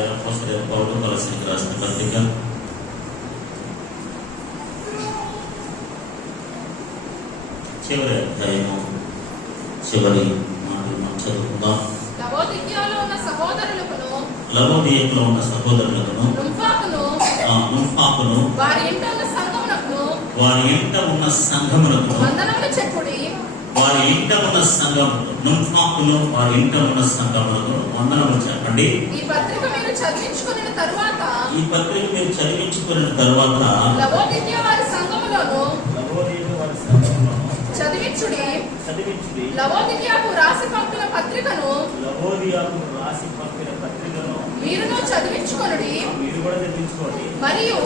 అపోస్తలుడైన పౌలు కొలస్సీయులకు రాసిన పత్రిక 7వ అధ్యాయము చివరి మాటలు మనం చదువుకుందాం. లవోదికయలో ఉన్న సహోదరులకును నుంఫాకును వారి ఇంట ఉన్న సంఘమునకును వందనములు చెప్పుడి. వారి ఇంట ఉన్న నుంఫాకును వారి ఇంట ఉన్న సంఘమునకు వందనములు చెప్పండి. ఈ పత్రిక మీరు చదివించుకున్న తరువాత లవోదికయ వారి సంఘములోను చదివించుడి. లవోదికయకు రాసి పంపిన పత్రికను మీరును చదివించుకొనుడి. మరియు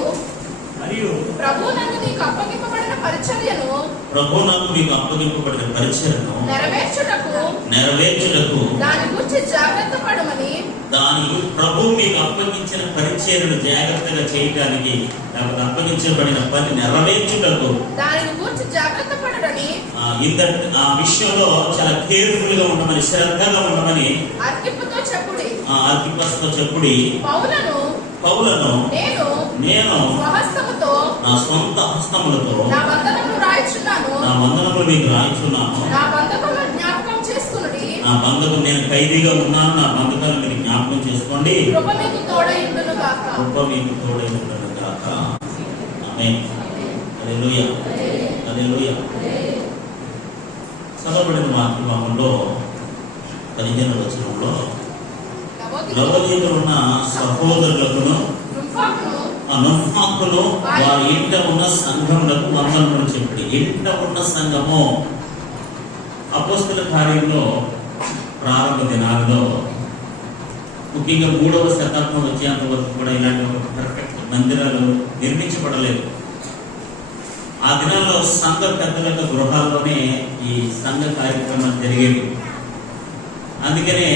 ప్రభువునందు మీకు అప్పగింపబడిన పరిచర్యను నెరవేర్చుటకు దాని గురించి జాగ్రత్త పడమని, ప్రభు మీకు అప్పగించిన పరిచర్యను జాగ్రత్తగా చేయడానికి, లేకపోతే అప్పగించబడిన పని నెరవేర్చుటకు దాని గురించి జాగ్రత్త పడడని, ఆ విషయంలో చాలా కేర్ఫుల్ గా ఉండమని, శ్రద్ధగా ఉండమని అర్కిప్పతో చెప్పుడి. పౌలను నేను నా సొంత హస్తములతో నా వందనములు మీకు రాయిచున్నాను. నా బంధకమును జ్ఞాపకం చేసుకొనుడి. నా బంధకం, నేను ఖైదీగా ఉన్నాను, నా బంధకాలను మీరు జ్ఞాపకం చేసుకోండి. కృప మీకు తోడైయుండును గాక. ఆమేన్. హల్లెలూయా. హల్లెలూయా. చదవబడిన వాక్యభాగంలో 15వ వచనంలో లవోదికయలో ఉన్న సహోదరులకును నుంఫాకును వారి ఇంట ఉన్న సంఘములకు వందనములు చెప్పుడి. ఇంట ఉన్న సంఘము అపోస్తల కార్యంలో ప్రారంభ దినాల్లో, ముఖ్యంగా 3వ శతాబ్దం వచ్చేంత వరకు కూడా ఇలాంటి ఒక పర్ఫెక్ట్ మందిరాలు నిర్మించబడలేదు. ఆ దినాల్లో సంఘ పెద్దల గృహాల్లోనే ఈ సంఘ కార్యక్రమాలు జరిగేవి. అందుకనే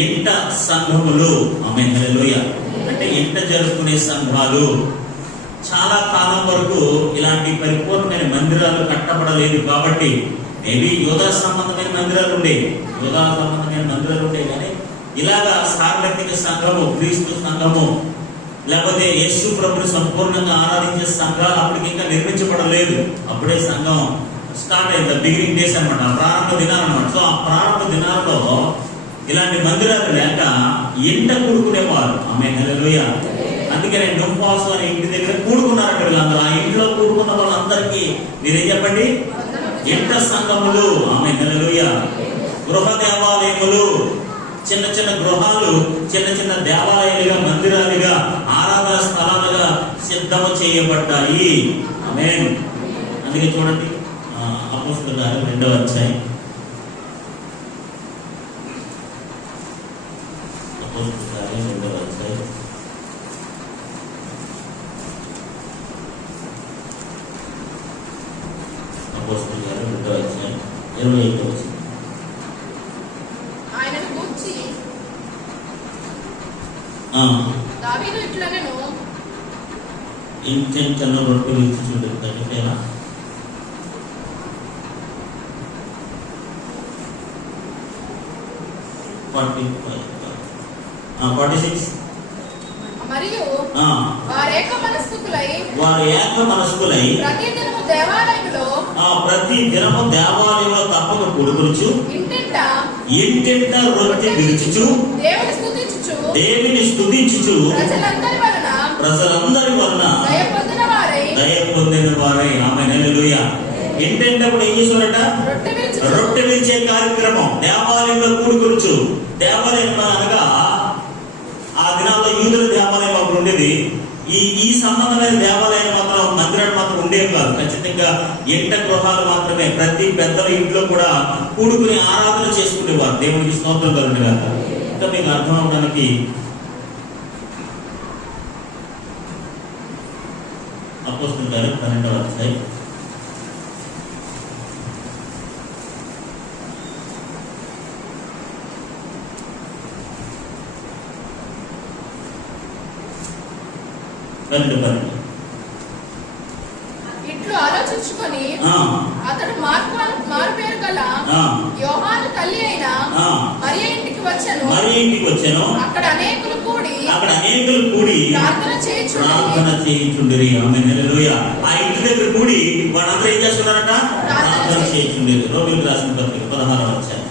ఇంట సంఘములు, ఆమేన్, హల్లెలూయా, అంటే ఇంట జరుపుకునే సంఘాలు. చాలా కాలం వరకు ఇలాంటి పరిపూర్ణమైన మందిరాలు కట్టబడలేదు. కాబట్టి మేబీ యోధా సంబంధమైన మందిరాలు ఉండేవి, కానీ ఇలాగా సార్వత్రిక సంఘము, క్రీస్తు సంఘము, లేకపోతే యేసు ప్రభుని సంపూర్ణంగా ఆరాధించే సంఘాలు అప్పటికి ఇంకా నిర్మించబడలేదు. అప్పుడే సంఘం స్టార్ట్ అయింది, బిగినింగ్ డేస్ అనమాట, ప్రారంభ దినాలు అనమాట. సో ఆ ప్రారంభ దినాల్లో ఇలాంటి మందిరాలు లేక ఇంట కూడుకునేవారు. ఆమేన్, హల్లెలూయా. అందుకనే నుంఫాసు అనే ఇంటి దగ్గర కూడుకున్నారంట వీళ్ళందరూ. ఆ ఇంట్లో కూడుకున్న వాళ్ళందరికీ మీరేం చెప్పండి? ఇంట సంఘములు. ఆమేన్, హల్లెలూయా. గృహ దేవాలయములు, చిన్న చిన్న గృహాలు, చిన్న చిన్న దేవాలయాలుగా, మందిరాలుగా, ఆరాధన స్థలాలుగా సిద్ధము చేయబడ్డాయి. ఆమేన్. అందుకే చూడండి, అపోస్తలుల కార్యం 2వ అధ్యాయం, అపోస్తలుల కార్యం 2వ అధ్యాయం అపోస్తలుల కార్యం 2వ అధ్యాయం 21వ వచనం. దావీదు ఇట్లనెను, ఇంచెంచెన్న రొట్టెలు ఇచ్చి చూడండి. 46. మరియు వారు ఏక మనస్కులై ప్రతి దినము దేవాలయంలో తప్పక కూడుకొనుచు ఇంటింట రొట్టె విరుచుచు దేవుని స్తుతించుచు ప్రజలందరి వలన దయ పొందిన వారై. ఆమేన్, హల్లెలూయా. ఇంటింటప్పుడు ఏం చేసేవారట? రొట్టె విరిచే కార్యక్రమం దేవాలయంలో కూడుకొనుచు. దేవాలయం అనగా ఆ దినాల్లో యూదుల దేవాలయం అప్పుడు ఉండేది. ఈ సంబంధమైన దేవాలయం మాత్రం, మందిరాలు మాత్రం ఉండేవి కాదు. ఖచ్చితంగా ఇంట గృహాలు మాత్రమే. ప్రతి పెద్దల ఇంట్లో కూడా కూడుకుని ఆరాధన చేసుకునేవారు. దేవునికి స్తోత్రం కలుగును గాక. ఇంకా మీకు అర్థం అవడానికి అపోస్తలుల కార్యం 12వ అధ్యాయం 12. ఇట్లు ఆలోచించుకొని అతడు మారు పేరు గల యోహాను తల్లి అయిన మరియ ఇంటికి వచ్చాను. వచ్చెను. అక్కడ అనేకులు కూడి ప్రార్థన చేయుచుండిరి. ఆమేన్, హల్లెలూయా. ఆ ఇంటి దగ్గర కూడి వాళ్ళందరూ ఏం చేస్తున్నారట? ప్రార్థన చేయుచుండిరి. రోమీయులకు రాసిన పత్రిక 16వ అధ్యాయం.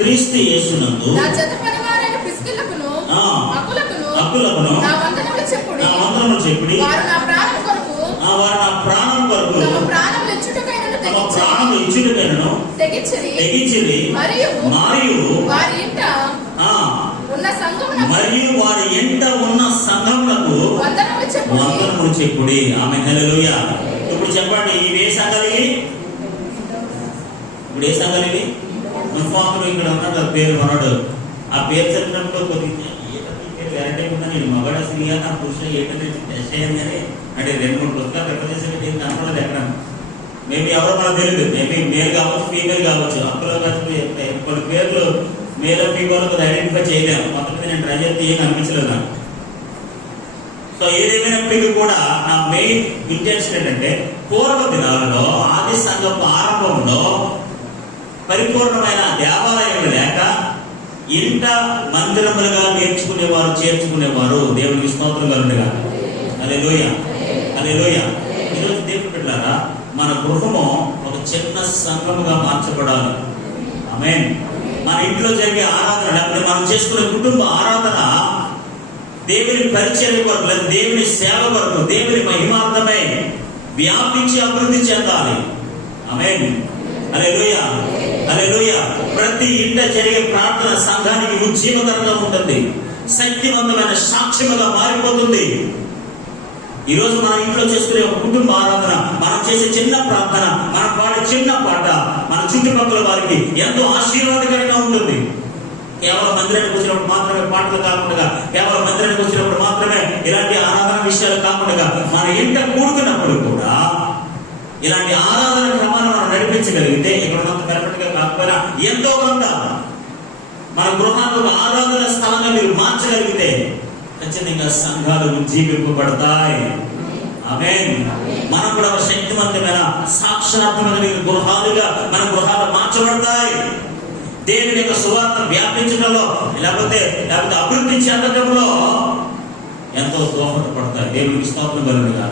క్రీస్తు యేసునందు నా జత పనివారైన ప్రిస్కిల్లకును అకులకును నా వందనములు చెప్పుడి. వారు నా ప్రాణం కొరకు తమ ప్రాణములు ఇచ్చుటకైనను తెగించిరి. మరియు వారి ఇంట ఉన్న సంఘములకు వందనములు చెప్పుడి. ఆమేన్, హల్లెలూయా. ఇప్పుడు చెప్పండి, ఇవి ఏ సంఘాలు? ఇప్పుడు ఏ సంఘాలు ఇవి? మున్ఫాములు ఇక్కడ ఉన్నాడు, పేరు మనడు. ఆ పేరు చదివినప్పుడు కొద్దిగా గ్యారంటీ ఉందని మగడ స్త్రీగా నా పురుష ఏటని అంటే 2-3 పుస్తకాలు రిఫర్ చేసే కనపడదు ఎక్కడ. మేబీ ఎవరో మనకు తెలియదు. మేబీ మేల్ కావచ్చు, ఫీమేల్ కావచ్చు. అప్పుడు కొన్ని పేర్లు మేల్ ఫీమేల్ ఐడెంటిఫై చేయలేము. మొత్తం నేను ట్రై చేస్తే ఏం అనిపించలేదు నాకు. సో ఏదేమైనప్పటికీ కూడా నా మెయిన్ ఇంటెన్షన్ ఏంటంటే, పూర్వ దినాలలో ఆది సంఘపు ఆరంభంలో పరిపూర్ణమైన దేవాలయం లేక ఇంట మందిరములుగా నేర్చుకునేవారు, చేర్చుకునేవారు. దేవునికి స్తోత్రం కలుగునుగా. హల్లెలూయా, హల్లెలూయా. ఈరోజు దేవుని బిడ్డలారా, మన గృహము ఒక చిన్న సంఘముగా మార్చబడాలి. ఆమేన్. మన ఇంట్లో జరిగే ఆరాధన, లేకపోతే మనం చేసుకునే కుటుంబ ఆరాధన దేవుని పరిచర్య కొరకు, లేదా దేవుని సేవ కొరకు, దేవుని మహిమార్థమై వ్యాపించి అభివృద్ధి చెందాలి. ఆమేన్, హల్లెలూయా, హల్లెలూయా. ప్రతి ఇంట జరిగే ప్రార్థన సంఘానికి ఉజ్జీవకరంగా ఉంటుంది, శక్తివంతమైన సాక్ష్యముగా మారిపోతుంది. ఈరోజు మన ఇంట్లో చేసుకునే ఒక కుటుంబ ఆరాధన, మనం చేసే చిన్న ప్రార్థన, మనం పాడే చిన్న పాట మన చుట్టుపక్కల వారికి ఎంతో ఆశీర్వాదకరంగా ఉంటుంది. కేవలం మందిరానికి వచ్చినప్పుడు మాత్రమే పాటలు కాకుండా, కేవలం మందిరానికి వచ్చినప్పుడు మాత్రమే ఇలాంటి ఆరాధన విషయాలు కాకుండా, మన ఇంట కూడుకున్నప్పుడు కూడా ఇలాంటి ఆరాధన క్రమాన్ని మనం నడిపించగలిగితే, ఇక్కడ కరెక్ట్ గా కాకపోయినా ఎంతో కొంత మన గృహాన్ని ఆరాధన స్థలంగా మీరు మార్చగలిగితే ఖచ్చితంగా సంఘాలు ఉజ్జీవింపబడతాయి. ఆమేన్. మనం కూడా ఒక శక్తివంతమైన సాక్షాత్మైన గృహాలుగా మన గృహాలు మార్చబడతాయి. దేవుని యొక్క సువార్త వ్యాపించడంలో, లేకపోతే అభివృద్ధి చెందడంలో ఎంతో దోహదపడతాయి. దేవునికి స్తోత్రం కలుగునుగా.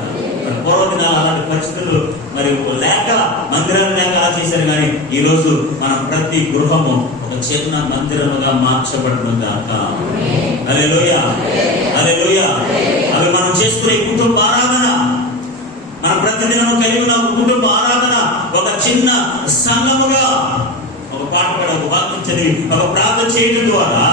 పూర్వదినాలు అలాంటి పరిస్థితులు మరి లేక, మందిరాలు లేక అలా చేశారు. కానీ ఈ రోజు మన ప్రతి గృహము ఒక చిన్న మందిరముగా మార్చబడును గాక. హల్లెలూయా, హల్లెలూయా. అవి మనం చేసుకునే కుటుంబ ఆరాధన, మన ప్రతిదినము కలిగి ఉన్న కుటుంబ ఆరాధన ఒక చిన్న సంఘముగా, ఒక పాట పాడి, ఒక వాక్యం చదివి, ఒక ప్రార్థన చేయడం ద్వారా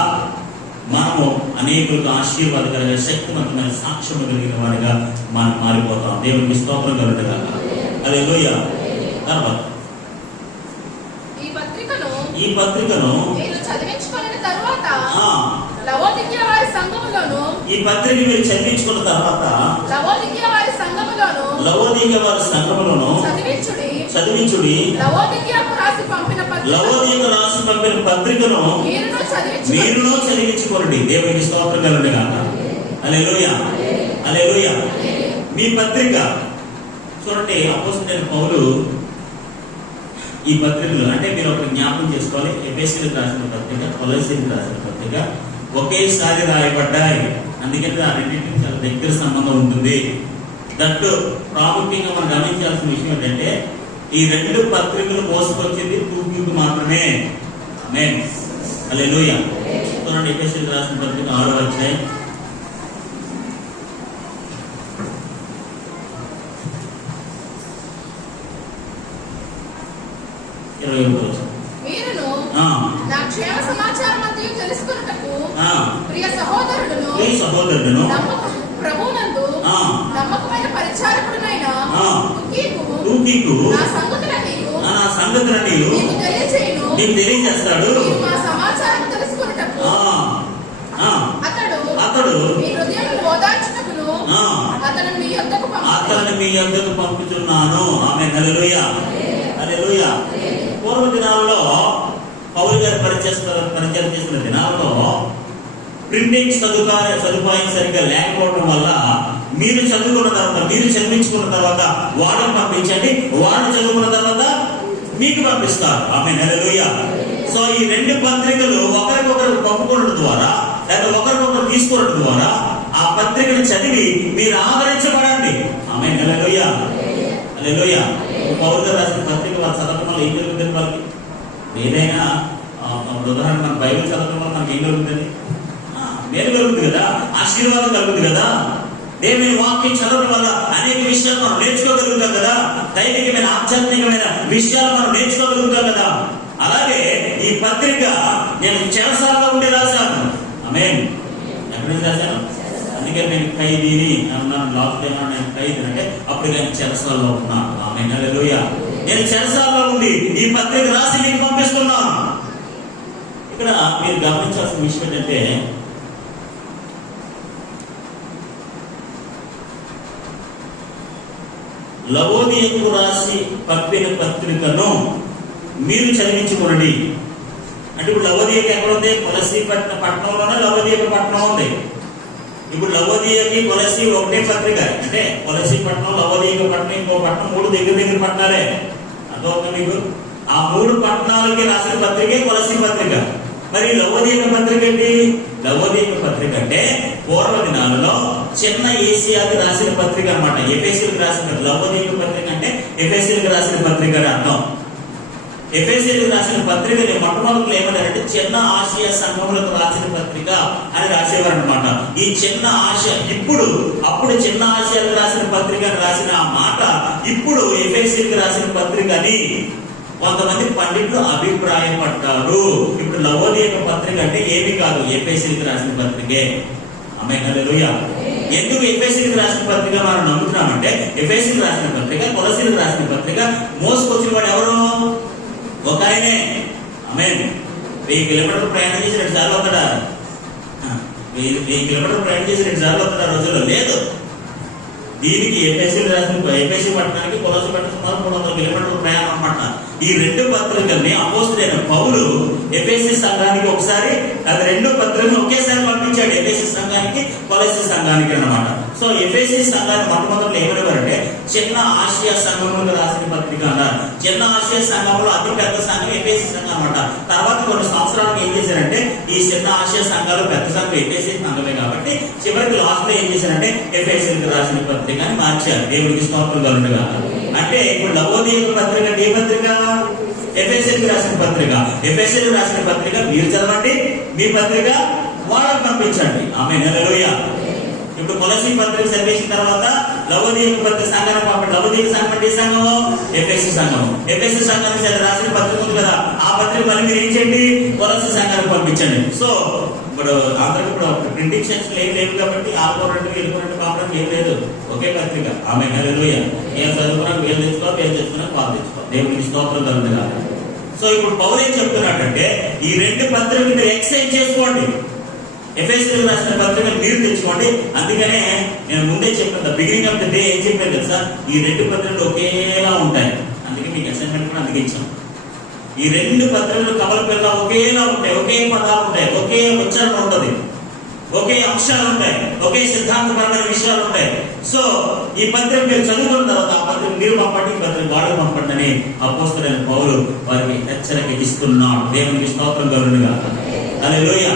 మనము అనేకులకు ఆశీర్వాదకరంగా శక్తివంతమైన సాక్ష్యం కలిగిన వారిగా మనం మారిపోతాం. దేవునికి స్తోత్రం కలుగునుగా. హల్లెలూయా. తర్వాత ఈ పత్రికను మీరు చదివించుకున్న తర్వాత లవోదికయ వారి సంఘములోను, ఈ పత్రిక మీరు చదివించుకున్న తర్వాత లవోదికయ వారి సంఘములోను చదివించుడి. లవోదికయకు రాసి పంపిన పత్రికను మీరును చదివించుకోండి. దేవునికి స్తోత్రం కలుగునుగా. హల్లెలూయా, హల్లెలూయా. మీ పత్రిక చూడండి, అపోస్తలుడైన పౌలు ఈ పత్రికలు అంటే మీరు ఒక జ్ఞాపకం చేసుకోవాలి. ఎఫెసీయులకు రాసిన పత్రిక, కొలస్సీయులకు రాసిన పత్రిక ఒకేసారి రాయబడ్డాయి. అందుకని ఆ రెండింటికి చాలా దగ్గర సంబంధం ఉంటుంది. దట్టు ప్రాముఖ్యంగా మనం గమనించాల్సిన విషయం ఏంటంటే, ఈ 2 పత్రికలు మోసుకొచ్చింది తూర్పుకు మాత్రమే. ఆమేన్, హల్లెలూయా. చూడండి, ఎఫెసీయులకు రాసిన పత్రిక 6వ అధ్యాయం 21వ. మీరును నా క్షేమ సమాచారం అంతయు తెలుసుకొనుటకు ప్రియ సహోదరుడును ప్రభువునందు నమ్మకమైన పరిచారకుడునైన తుకికు నా సంగతులన్నీ నీకు తెలియజేస్తాడు. మా సమాచారం తెలుసుకొనుటకు అతడు మీ హృదయమును ఓదార్చుటకును అతనిని మీ యొద్దకు పంపుతున్నాను. ఆమేన్, హల్లెలూయా, హల్లెలూయా. పూర్వ దినాల్లో పౌలు గారు పరిచయం చేసిన దినాల్లో ప్రింటింగ్ సదుపాయం సరిగ్గా లేకపోవడం వల్ల మీరు చదువుకున్న తర్వాత, మీరు చదివించుకున్న తర్వాత వాళ్ళని పంపించండి, వాళ్ళు చదువుకున్న తర్వాత మీకు పంపిస్తారు. ఆమేన్, హల్లెలూయా. సో ఈ రెండు పత్రికలు ఒకరికొకరు పంపుకోవడం ద్వారా లేదా ఒకరికొకరు తీసుకోవడం ద్వారా ఆ పత్రికను చదివి మీరు ఆదరించబడండి. ఆమేన్, హల్లెలూయా, హల్లెలూయా. పౌలు గారు రాసిన పత్రిక వాళ్ళు చదవడం వల్ల ఏం జరుగుతుంది? వాళ్ళకి ఏదైనా ఉదాహరణ మన బైబిల్ చదవడం వల్ల మనకి ఏం కలుగుతుంది? మేలు కలుగుతుంది కదా, ఆశీర్వాదం కలుగుతుంది కదా. దేవుని వాక్యం చదవడం వల్ల అనేక విషయాలు మనం నేర్చుకోగలుగుతాం కదా, దైవికమైన ఆధ్యాత్మికమైన విషయాలు మనం నేర్చుకోగలుగుతాం కదా. అలాగే ఈ పత్రిక నేను చెరసాలలో ఉండి రాశాను. ఆమేన్. ఎక్కడి నుంచి రాశాను? అందుకే నేను ఖైదీని అన్నాను. లాస్ట్ టైం నేను ఖైదీని అంటే అప్పుడు నేను చెరసాలలో ఉన్నాను. ఆమేన్, హల్లెలూయా. నేను చెరసాలలో ఉండి ఈ పత్రిక రాసి మీకు పంపిస్తున్నాను. ఇక్కడ మీరు గమనించాల్సిన విషయం ఏంటంటే, లవోదియకు రాసి పంపిన పత్రికను మీరు చదివించుకోండి. అంటే ఇప్పుడు లవోదియకి ఎక్కడ ఉంది? కొలసి పట్టణంలోనే లవోదియక పట్టణం ఉంది. ఇప్పుడు లవోదియకి కొలసి ఒకటే పత్రిక. అంటే కొలసి పట్టణం, లవోదియక పట్టణం, ఇంకో పట్టణం, 3 దగ్గర పట్టణాలే. అదొక మీకు ఆ 3 పట్టణాలకి రాసిన పత్రికే కొలసి పత్రిక. మరి లవోదియక పత్రిక ఏంటి? లవోదియక పత్రిక అంటే పూర్వ దినాలలో చిన్న ఏసియాకి రాసిన పత్రిక అన్నమాట. ఎఫెసీయులకు రాసిన లవోదియక పత్రిక అంటే ఎఫెసీయులకు రాసిన పత్రిక అని అర్థం. ఎఫెసీయులకు రాసిన పత్రికని మొట్టమొదటి ఏమన్నారంటే చిన్న ఆసియా సంఘములకు రాసిన పత్రిక అని రాసేవారు అనమాట. ఈ చిన్న ఆసియా అప్పుడు చిన్న ఆసియాలకు రాసిన పత్రిక అని రాసిన ఆ మాట ఇప్పుడు ఎఫెసీయులకు రాసిన పత్రిక అని కొంతమంది పండితులు అభిప్రాయపడ్డారు. ఇప్పుడు లవోదియక పత్రిక అంటే ఏమీ కాదు, ఎఫెసీయులకు రాసిన పత్రికే. ఆమేన్, హల్లెలూయా. ఎందుకు ఎఫెసీయులకు రాసిన పత్రిక మనం నమ్ముతున్నామంటే, ఎఫెసీయులకు రాసిన పత్రిక, కొలసీయులకు రాసిన పత్రిక మోసుకొచ్చిన వాడు ఎవరు? ఒక ఆయనే. ఆమేన్. 1000 కిలోమీటర్లు ప్రయాణం చేసి 2 సార్లు వస్తాడా? 1000 కిలోమీటర్లు ప్రయాణం చేసి 2 సార్లు వస్తాడా రోజుల్లో? లేదు. దీనికి ఎఫెసీ పట్టణానికి కొలసి పట్టణం 300 కిలోమీటర్ల ప్రయాణం అన్నమాట. ఈ 2 పత్రికల్ని అపోస్తలుడైన పౌలు ఎఫెసీ సంఘానికి ఒకసారి, అది 2 పత్రికలు ఒకేసారి పంపించాడు. ఎఫెసీ సంఘానికి, కొలసి సంఘానికి అన్నమాట. సో ఎఫెసీ సంఘాన్ని మొట్టమొదటి ఏమనేవారంటే చిన్న ఆసియా సంఘంలో రాసిన పత్రిక అన్నారు. చిన్న ఆసియా సంఘంలో అతి పెద్ద సంఘం ఎఫెసీ సంఘం అన్నమాట. తర్వాత కొన్ని సంవత్సరాలకు ఏం చేశారంటే ఈ చిన్న ఆసియా సంఘాలు పెద్ద సంఘం ఎఫెసీ సంఘమే కాబట్టి చివరికి లాస్ట్ లో ఏం చేశారంటే ఎఫెసీలకు రాసిన పత్రిక అని మార్చారు. దేవుడికి స్తోత్రం కలుగునుగా. అంటే ఇప్పుడు లవోదియక పత్రిక అంటే ఏ పత్రిక? ఎఫెసీలకు రాసిన పత్రిక. ఎఫెసీలకు రాసిన పత్రిక మీరు చదవండి, మీ పత్రిక వాళ్ళకి పంపించండి. ఆమేన్, హల్లెలూయా. ఇప్పుడు కొలసీ పత్రిక చదివేసిన తర్వాత లవోదియక పత్రిక సంఘానికి పంపండి. లవోదియక సంఘం అంటే సంఘము ఎఫెసీ సంఘం. ఎఫెసీ సంఘానికి రాసిన పత్రిక ఉంది కదా, ఆ పత్రిక మళ్ళీ మీరు ఏం చేయండి? కొలసీ సంఘానికి పంపించండి. సో ఇప్పుడు అందరికి ఇప్పుడు ప్రింటింగ్ సెన్స్ ఏం లేవు కాబట్టి ఆల్పోరంటే వెళ్ళిపోరంటే పాపడం ఏం లేదు, ఒకే పత్రిక. ఆమేన్, హల్లెలూయా. ఏం చదువుకున్నాక వేలు తెచ్చుకోవాలి, ఏం తెచ్చుకున్నా పాలు తెచ్చుకోవాలి. దేవుడికి స్తోత్రం కలుగునుగా. సో ఇప్పుడు పౌలు ఏం చెప్తున్నాడంటే ఈ 2 పత్రికలు మీరు ఎక్స్చేంజ్ చేసుకోండి. ఎఫెసీయులకు రాసిన పత్రిక మీరు తెచ్చుకోండి. అందుకనే నేను ముందే చెప్పాను, బిగినింగ్ ఆఫ్ ద డే ఏం చెప్పాను తెలుసా? ఈ 2 పత్రికలు ఒకేలా ఉంటాయి. అందుకే మీకు అసైన్మెంట్ కూడా అందుకే ఇచ్చాం. ఈ 2 పత్రికలు కవల పిల్ల ఒకేలా ఉంటాయి, ఒకే పదాలు ఉంటాయి, ఒకే ఉచ్చారణ ఉంటుంది, ఒకే అంశాలు ఉంటాయి, ఒకే సిద్ధాంతపరమైన విషయాలు ఉంటాయి. సో ఈ పత్రిక మీరు చదువుకున్న తర్వాత ఆ పత్రిక మీరు పంపండి, ఈ పత్రిక వాళ్ళు పంపండి అని అపోస్తలుడైన పౌలు వారికి హెచ్చరిక ఇస్తున్నాడు. దేవునికి స్తోత్రం కలుగునుగా. హల్లెలూయా.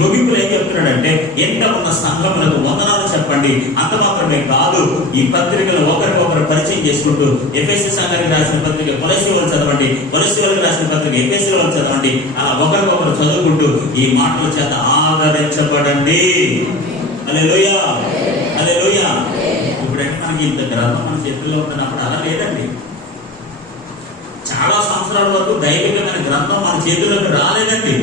ముగింపులు ఏం చెప్తున్నాడంటే ఎంత ఉన్న సంఘములకు వందనాలు చెప్పండి. అంత మాత్రమే కాదు, ఈ పత్రికలు ఒకరికొకరు పరిచయం చేసుకుంటూ ఎఫెసీ సంఘానికి రాసిన పత్రిక కొలసీ వాళ్ళు చదవండి, కొలసీ వాళ్ళకి రాసిన పత్రిక ఎఫెసీ వాళ్ళు చదవండి. అలా ఒకరికొకరు చదువుకుంటూ ఈ మాటల చేత ఆదరించబడండి. హల్లెలూయా, హల్లెలూయా. ఇప్పుడంటే మనకి ఇంత గ్రంథం మన చేతుల్లో ఉంటున్నప్పుడు అలా లేదండి. చాలా సంవత్సరాల వరకు దైవికమైన గ్రంథం మన చేతుల్లోకి రాలేదండి.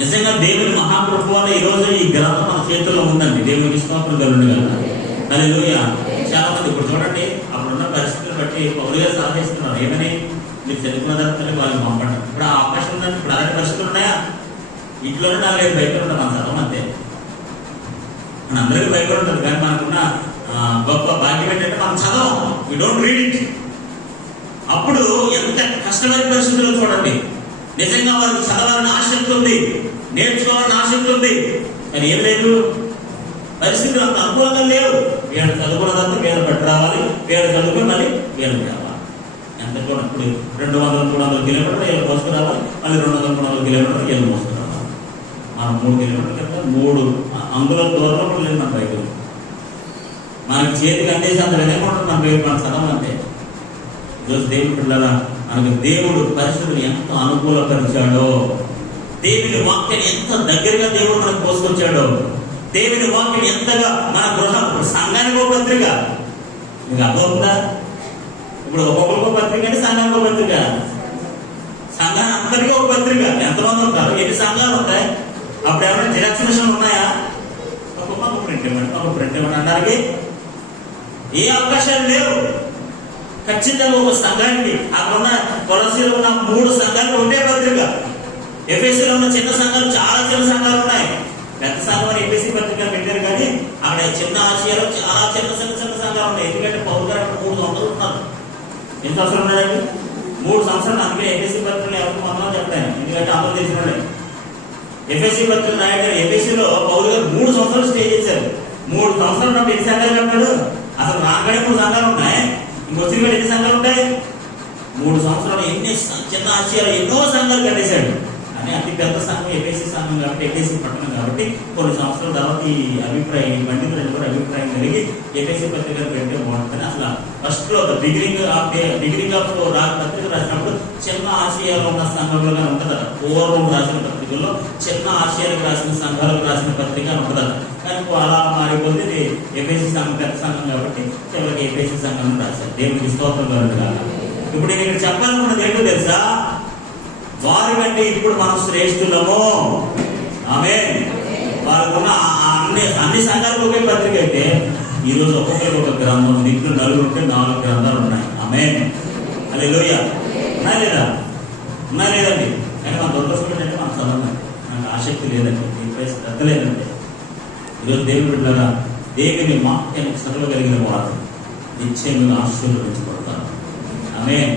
నిజంగా దేవుని మహాకృప వల్ల ఈ రోజు ఈ గ్రంథం మన చేతుల్లో ఉందండి. దేవునికి స్తోత్రం కలుగునుగా. హల్లెలూయా. చాలా మంది ఇప్పుడు చూడండి, అప్పుడున్న పరిస్థితులు బట్టి పౌలు గారు సాధిస్తున్నారు. ఏమని? మీరు చదువుకున్న తర్వాత వాళ్ళు పంపండి. ఇప్పుడు ఆ అవకాశం ఉందండి. ఇప్పుడు అలాంటి పరిస్థితులు ఉన్నాయా? ఇంట్లోనే 4-5 బైబిల్ ఉంటాం, మన చదవం అంతే. మన అందరికీ బైబిల్ ఉంటుంది, కానీ మనకున్న గొప్ప భాగ్యం ఏంటంటే మనం చదవం. We don't read it. అప్పుడు ఎంత కష్టమైన పరిస్థితుల్లో చూడండి, నిజంగా వారికి చదవాలని ఆసక్తి ఉంది, నేర్చుకోవాలని ఆసక్తి ఉంది, కానీ ఏం లేదు. పరిస్థితులు అంత అనుకూలంగా లేవు. వీళ్ళు చదువుకున్నదంతా వీళ్ళు పట్టి రావాలి, వీళ్ళు చదువుకుని మళ్ళీ వీళ్ళు రావాలి. ఎంత కూడా ఇప్పుడు 200-300 కిలోమీటర్లు వీళ్ళు మోసుకు రావాలి, మళ్ళీ 200-300 కిలోమీటర్లు వీళ్ళు మోసుకు రావాలి. మనం 3 కిలోమీటర్ల కింద 3 అంగుళాల దూరంలో కూడా లేదు మన బైబిల్. మనకి చేతికి అందేసి అంత విధంగా ఉంటుంది మన బైబిల్, మన చదవాలంటే. ఈరోజు దేవుడి పిల్లల మనకి దేవుడు పరిస్థితులు ఎంత అనుకూలపరిచాడో, దేవుని వాక్యాన్ని ఎంత దగ్గరగా దేవుడు మనకు పోసుకొచ్చాడో, దేవుని వాక్యం ఎంతగా మన గృహం సంఘానికి ఒక పత్రిక. మీకు అర్థమవుతుందా? ఇప్పుడు ఒక్కొక్కరికి పత్రిక అంటే సంఘానికి ఒక పత్రిక, సంఘాన్ని అందరికీ ఒక పత్రిక. ఎంతమంది ఉంటారు? ఎన్ని సంఘాలు ఉంటాయి? అప్పుడు ఏమైనా జిరాక్స్ మిషన్లు ఉన్నాయా? ఒక ప్రింట్ ఇవ్వండి, ఒక ప్రింట్ ఇవ్వండి అనడానికి ఏ అవకాశాలు లేవు. ఖచ్చితంగా ఒక సంఘానికి అక్కడ ఉన్న కొలసీలో ఉన్న 3 సంఘాలు ఉండే పత్రిక. ఎఫెసీలో ఉన్న చిన్న సంఘాలు చాలా చిన్న సంఘాలు ఉన్నాయి. పెద్ద సంఘం అని ఎఫెసీ పత్రిక పెట్టారు, కానీ అక్కడ చిన్న ఆసియాలో చాలా చిన్న సంఘాలు ఉన్నాయి. ఎందుకంటే పౌరు గారు అక్కడ 3 సంవత్సరాలు ఉన్నారు. ఎన్ని సంవత్సరాలు ఉన్నాయండి? 3 సంవత్సరాలు. అందుకే ఎఫెసీ పత్రికలు ఎవరికి మనం చెప్తాను, ఎందుకంటే అందరూ తెలిసిన ఎఫెసీ పత్రిక రాయడం. ఎఫెసీలో పౌరు గారు 3 సంవత్సరాలు స్టే చేశారు. 3 సంవత్సరాలు ఉన్నప్పుడు ఎన్ని సంఘాలు కట్టాడు? అసలు రాగానే 3 సంఘాలు ఉన్నాయి. ఇంకొచ్చిన ఎన్ని సంఘాలు ఉంటాయి? 3 సంవత్సరాలు ఎన్ని చిన్న ఆసియాలో ఎన్నో సంఘాలు కట్టేశాడు. అని అతి పెద్ద సంఘం ఎఫెసీ సంఘం కాబట్టి, ఎఫెసీ పట్టణం కాబట్టి కొన్ని సంవత్సరాల తర్వాత ఈ అభిప్రాయం పండితులు కూడా అభిప్రాయం కలిగి ఎఫెసీ పత్రికలు పెడితే బాగుంటుంది. అసలు ఫస్ట్ లో బిగినింగ్ ఆఫ్ పత్రిక రాసినప్పుడు చిన్న ఆసియాలో ఉన్న సంఘంలో ఉంటుందట. పూర్వం రాసిన పత్రికల్లో చిన్న ఆసియాలకు రాసిన సంఘాలకు రాసిన పత్రిక ఉంటుందట. కానీ అలా మారిపోతే ఎఫెసీ సంఘం పెద్ద సంఘం కాబట్టి చివరికి ఎఫెసీ సంఘం రాశారు. దేవుడికి స్తోత్రం కలుగుగాక. ఇప్పుడు నేను ఇక్కడ చెప్పాలనుకున్నది ఏంటో తెలుసా? వారి కంటే ఇప్పుడు మనం శ్రేష్ఠులము. ఆమేన్. వాళ్ళకున్న అన్ని సంఘాలకు ఒకే పత్రిక అయితే ఈరోజు ఒక్కొక్కరికి ఒక గ్రంథం ఉంది. ఇప్పుడు 4 ఉంటే 4 గ్రంథాలు ఉన్నాయి. ఆమేన్. హల్లెలూయా. ఉన్నాయా లేదా? ఉన్నాయా లేదండి? కానీ మన దురదృష్టం ఏంటంటే మనం చదవాలి, మనకు ఆసక్తి లేదండి, దీనిపై శ్రద్ధ లేదండి. ఈరోజు దేవుడి బిడ్డలారా, దేవుని వాక్యాన్ని చదవగలిగిన వారు నిశ్చయంగా ఆశీర్వదించబడతారు. ఆమేన్.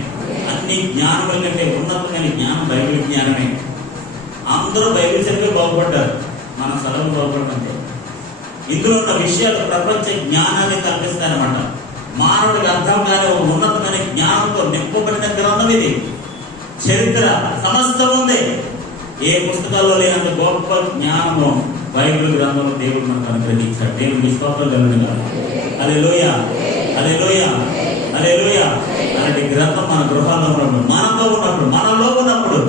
అన్ని జ్ఞానముల కంటే ఉన్నతమైన జ్ఞానం బైబిల్ జ్ఞానమే. అందరూ బైబిల్ చదివి బాగుపడ్డారు, మనం చదవలు బాగుపడమంటే. ఇందులో ఉన్న విషయాలు ప్రపంచ జ్ఞానాన్ని కల్పిస్తారన్నమాట. మానవుడికి అర్థం కాని ఒక ఉన్నతమైన జ్ఞానంతో నింపబడిన గ్రంథం ఇది. చరిత్ర సమస్తం ఉంది. ఏ పుస్తకాల్లో లేనంత గొప్ప జ్ఞానము బైబిల్ గ్రంథంలో దేవుడు మనకు అనుగ్రహించాడు. దేవుడికి స్తోత్రం కలుగుగాక. హల్లెలూయా, హల్లెలూయా, హల్లెలూయా. అలాంటి గ్రంథం మన గృహాల్లో ఉన్నప్పుడు, మనతో ఉన్నప్పుడు, మనలో ఉన్నప్పుడు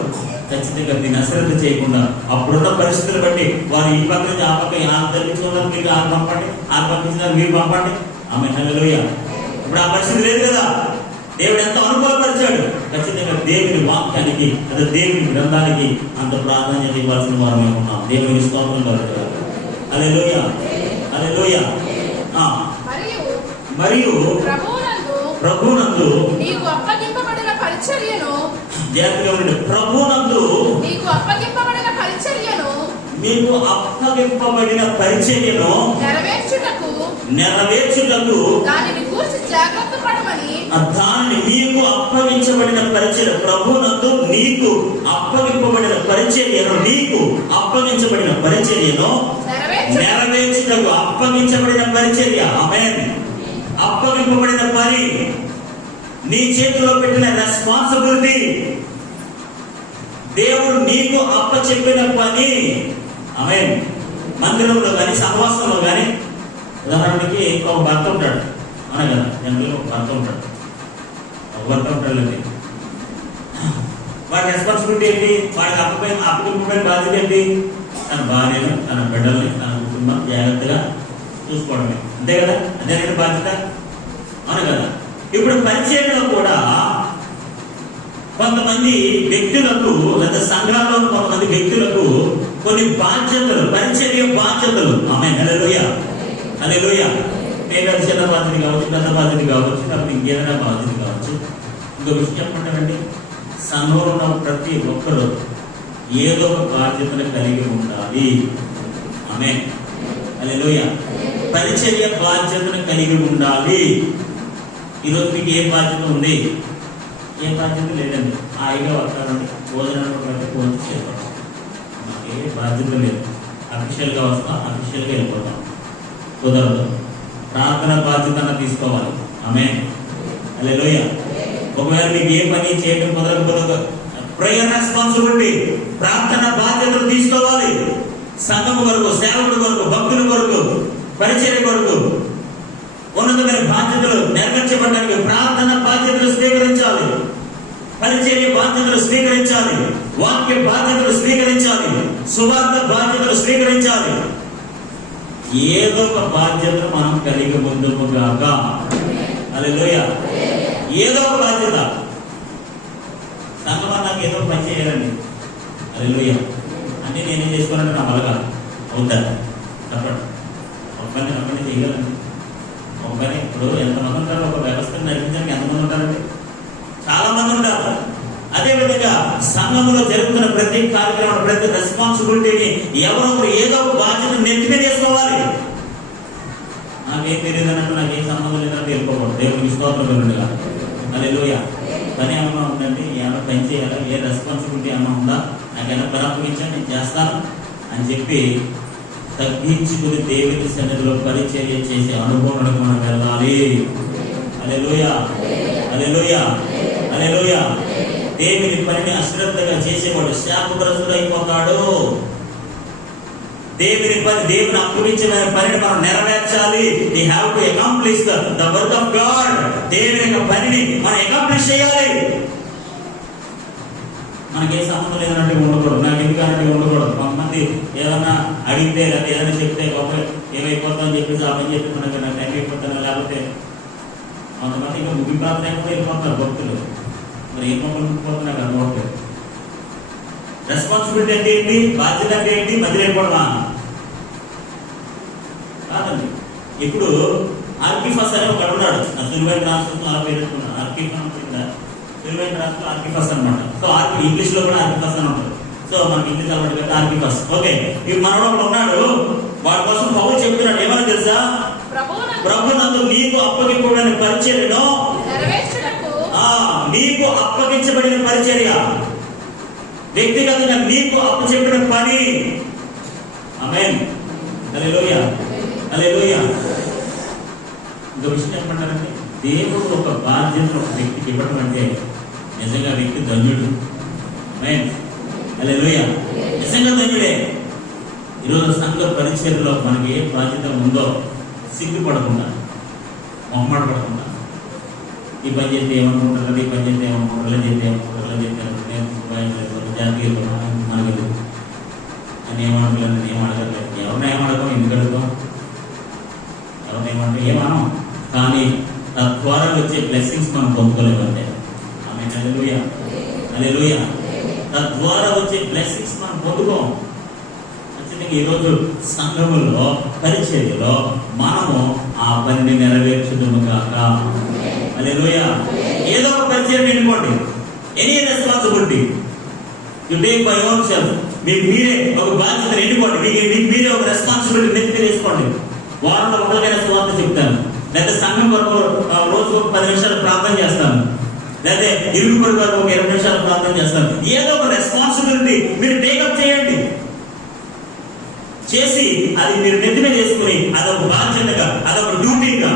ఖచ్చితంగా దీన్ని అశ్రద్ధ చేయకుండా అప్పుడున్న పరిస్థితులు బట్టి వారు ఈ పక్క నుంచి ఆ పక్క తగ్గించుకున్నారు, మీరు ఆ పంపండి, ఆ పంపించినారు మీరు పంపండి. ఆమె హల్లెలూయా. ఇప్పుడు ఆ పరిస్థితి లేదు కదా. దేవుడు ఎంత అనుకూలపరిచాడు. ఖచ్చితంగా దేవుని వాక్యానికి, అదే దేవుని గ్రంథానికి అంత ప్రాధాన్యత ఇవ్వాల్సిన వారు మేము ఉన్నాం. దేవునికి స్తోత్రం కలుగుగాక. హల్లెలూయా, హల్లెలూయా. మరియు ప్రభువునందు నీకు అప్పగింపబడిన పరిచర్యను, జాగ్రత్తగా ఉండండి, ప్రభువునందు నీకు అప్పగింపబడిన పరిచర్యను, మీకు అప్పగింపబడిన పరిచర్యను నెరవేర్చుటకు దానిని గూర్చి జాగ్రత్త పడమని, దానిని మీకు అప్పగించబడిన పరిచర్య, ప్రభువునందు నీకు అప్పగింపబడిన పరిచర్యను, నీకు అప్పగించబడిన పరిచర్యను నెరవేర్చుటకు, అప్పగించబడిన పరిచర్య. ఆమేన్. అప్పగింపబడిన పని, నీ చేతిలో పెట్టిన రెస్పాన్సిబిలిటీ, దేవుడు నీకు అప్పచెప్పిన పని. ఆమేన్. మందిరంలో కానీ సహవాసంలో కానీ ఉదాహరణకి ఒక భర్త ఉంటాడు, అవునా కదా? జనరల్గా ఒక భర్త ఉంటాడు, వాడి రెస్పాన్సిబిలిటీ ఏంటి? వాడికి అప్పగింపబడిన బాధ్యత ఏంటి? తన భార్యను, తన బిడ్డల్ని, తన కుటుంబం జాగ్రత్తగా చూసుకోవడమే. అంతే కదా? అదేనండి బాధ్యత, అవును కదా? ఇప్పుడు పరిచయంలో కూడా కొంతమంది వ్యక్తులకు లేదా సంఘాల్లో కొంతమంది వ్యక్తులకు కొన్ని బాధ్యతలు, పరిచర్య బాధ్యతలు. ఆమేన్. హల్లెలూయా, హల్లెలూయా. నేను చిన్న బాధ్యత కావచ్చు, పెద్ద బాధ్యత కావచ్చు, లేకపోతే ఇంకేదైనా బాధ్యత కావచ్చు. ఇంకో విషయం చెప్పంటారండి, సంఘంలో ఉన్న ప్రతి ఒక్కరు ఏదో ఒక బాధ్యతను కలిగి ఉండాలి. ఆమేన్. హల్లెలూయా. పరిచర్య బాధ్యతను కలిగి ఉండాలి. ఈరోజు మీకు ఏ బాధ్యత ఉంది? ఏ బాధ్యత లేదండి. హాయిగా వస్తానండి, భోజనాలు బట్టి భోజనం చేయబడతాం, మాకు ఏ బాధ్యత లేదు. అఫీషియల్గా వస్తాం, అఫీషియల్గా వెళ్ళిపోతాం. కుదరదు. ప్రార్థన బాధ్యతను తీసుకోవాలి. ఆమేన్. హల్లెలూయా. ఒకవేళ మీకు ఏ పని చేయడం కుదరకపోతే ప్రేయర్ రెస్పాన్సిబిలిటీ, ప్రార్థన బాధ్యతలు తీసుకోవాలి. సంఘం వరకు, సేవకుడి వరకు, భక్తుల వరకు, పరిచర్య వరకు ఉన్నతమైన బాధ్యతలు నెరవేర్చబడడానికి ప్రార్థన బాధ్యతలు స్వీకరించాలి. పరిచర్య బాధ్యతలు స్వీకరించాలి. వాక్య బాధ్యతలు స్వీకరించాలి. సువార్త బాధ్యతలు స్వీకరించాలి. ఏదో ఒక బాధ్యత మనం కలిగి ముందుకు గాక. హల్లెలూయా. ఏదో ఒక బాధ్యత. సంఘం నాకు ఏదో పని చేయాలండి. హల్లెలూయా. అంటే నేనేం చేసుకోవాలంటే నా వల్ల కాదు. అవుతా తప్పండి. ఒక పని చేయగలండి. ఒక పని ఇప్పుడు ఎంతమంది ఉంటారు? ఒక వ్యవస్థను నడిపించడానికి ఎంతమంది ఉంటారండి? చాలా మంది ఉంటారు. అదేవిధంగా సంఘంలో జరుగుతున్న ప్రతి కార్యక్రమం, ప్రతి రెస్పాన్సిబిలిటీని ఎవరో ఒకరు ఏదో ఒక బాధ్యత నెత్తి మీద వేసుకోవాలి. నాకేం తెలియదు అన్నట్టు నాకేం సంబంధం లేదంటే వెళ్ళిపోకూడదు. దేవునికి స్తోత్రం కలుగునుగా. హల్లెలూయా. పని ఏమన్నా ఉందండి, ఏమైనా పని చేయాలా, ఏ రెస్పాన్సిబిలిటీ ఏమైనా ఉందా, నాకైనా పరామర్శించండి, నేను చేస్తాను అని చెప్పి తగ్గించుకుని దేవుని సన్నిధిలో పరిచర్య చేసే అనుభవానికి మనం వెళ్ళాలి. హల్లెలూయా. హల్లెలూయా. హల్లెలూయా. దేవుని పనిని అశ్రద్ధగా చేసేవాడు శాపగ్రస్తుడు అయిపోతాడు. దేవుని పని, దేవుని అప్పగించిన పనిని మనం నెరవేర్చాలి. We have to accomplish the work of God. దేవుని యొక్క పనిని మనం అకాంప్లిష్ చేయాలి. మనకి ఏ సంబంధం లేదన్నట్టు ఉండకూడదు. నాకు ఎందుకంటే ఉండకూడదు. కొంతమంది ఏదైనా అడిగితే లేదా ఏదైనా చెప్తే గొప్ప ఏమైపోతాం అని చెప్పేసి ఆ పని చెప్పి మనకి నాకు టైం అయిపోతాను. లేకపోతే కొంతమంది ఇంకా ముగి ప్రార్థన అయిపోతే వెళ్ళిపోతారు భక్తులు. మరి ఏం పంపుకుపోతున్నారు అనుకోవట్లేదు. రెస్పాన్సిబిలిటీ అంటే ఏంటి? బాధ్యత అంటే ఏంటి? మధ్య వెళ్ళిపోవడమా? కాదండి. ఇప్పుడు ఆర్కిఫస్ అని ఒకడు ఉన్నాడు. సులువైన రాష్ట్రంలో ఆ పేరు పెట్టుకున్నాడు. సులువైన రాష్ట్రంలో ఆర్కిఫస్ అనమాట. సో ఇంగ్లీష్ లో కూడా ఆర్కిఫస్ అని ఉంటాడు. సో మనకి ఇంగ్లీష్ అలవాటు కదా ఆర్కిఫస్. ఓకే, ఈ మనలో ఒకడు ఉన్నాడు. వాడి కోసం పౌలు చెప్తున్నాడు. ఏమని తెలుసా? ప్రభునందు నీకు అప్పగింపబడిన పరిచర్యను, నీకు అప్పగించబడిన పరిచర్య, వ్యక్తిగతంగా నీకు అప్పచెప్పిన పని. ఆమేన్. హల్లెలూయా. హల్లెలూయా. ఇంకో విషయం చెప్పంటారండి, దేవుడు ఒక బాధ్యతను ఒక వ్యక్తికి ఇవ్వడం అంటే నిజంగా వ్యక్తి ధన్యుడు. ఆమేన్. హల్లెలూయా. నిజంగా ధన్యుడే. ఈరోజు సంఘ పరిచర్యలో మనకి ఏ బాధ్యత ఉందో సిగ్గుపడకుండా, మొహమాట పడకుండా, ఈ పని చేస్తే ఏమనుకుంటారు, ఈ పని చేస్తే ఏమనుకుంటారు, ఇలా చేస్తే ఏమనుకుంటారు, ఇలా చేస్తే జాతీయ మనకు అని ఏమనుకోలేదు, నేను ఏమడగలేదు. ఎవరిని ఏమడగం, ఎందుకు అడుగుతాం? ఎవరిని ఏమడగం, ఏమనం. కానీ తద్వారా వచ్చే బ్లెస్సింగ్స్ మనం పొందుకోలేమంటే. ఆమె హల్లెలూయా. హల్లెలూయా. తద్వారా వచ్చే బ్లెస్సింగ్స్ మనం పొందుకోం. ఖచ్చితంగా ఈరోజు సంఘములో పరిచర్యలో మనము ఆ పనిని నెరవేర్చుదుము కాక. హల్లెలూయా. ఏదో ఒక పరిచర్య ఎన్నుకోండి. Any responsibility you take by your self. మీకు మీరే ఒక బాధ్యతను ఎన్నుకోండి. మీకు మీరే ఒక రెస్పాన్సిబిలిటీ నెత్తి తీసుకోండి. వారంలో ఒకరికైనా సువార్త చెప్తాను, లేదా సంఘం వరకు రోజుకు 10 నిమిషాలు ప్రార్థన చేస్తాను, లేదా ఇరుగు పొరుగు వరకు ఒక 20 నిమిషాలు ప్రార్థన చేస్తాను. ఏదో ఒక రెస్పాన్సిబిలిటీ మీరు టేకప్ చేయండి. చేసి అది మీరు నెత్తి మీద చేసుకుని అదొక బాధ్యతగా, అదొక డ్యూటీగా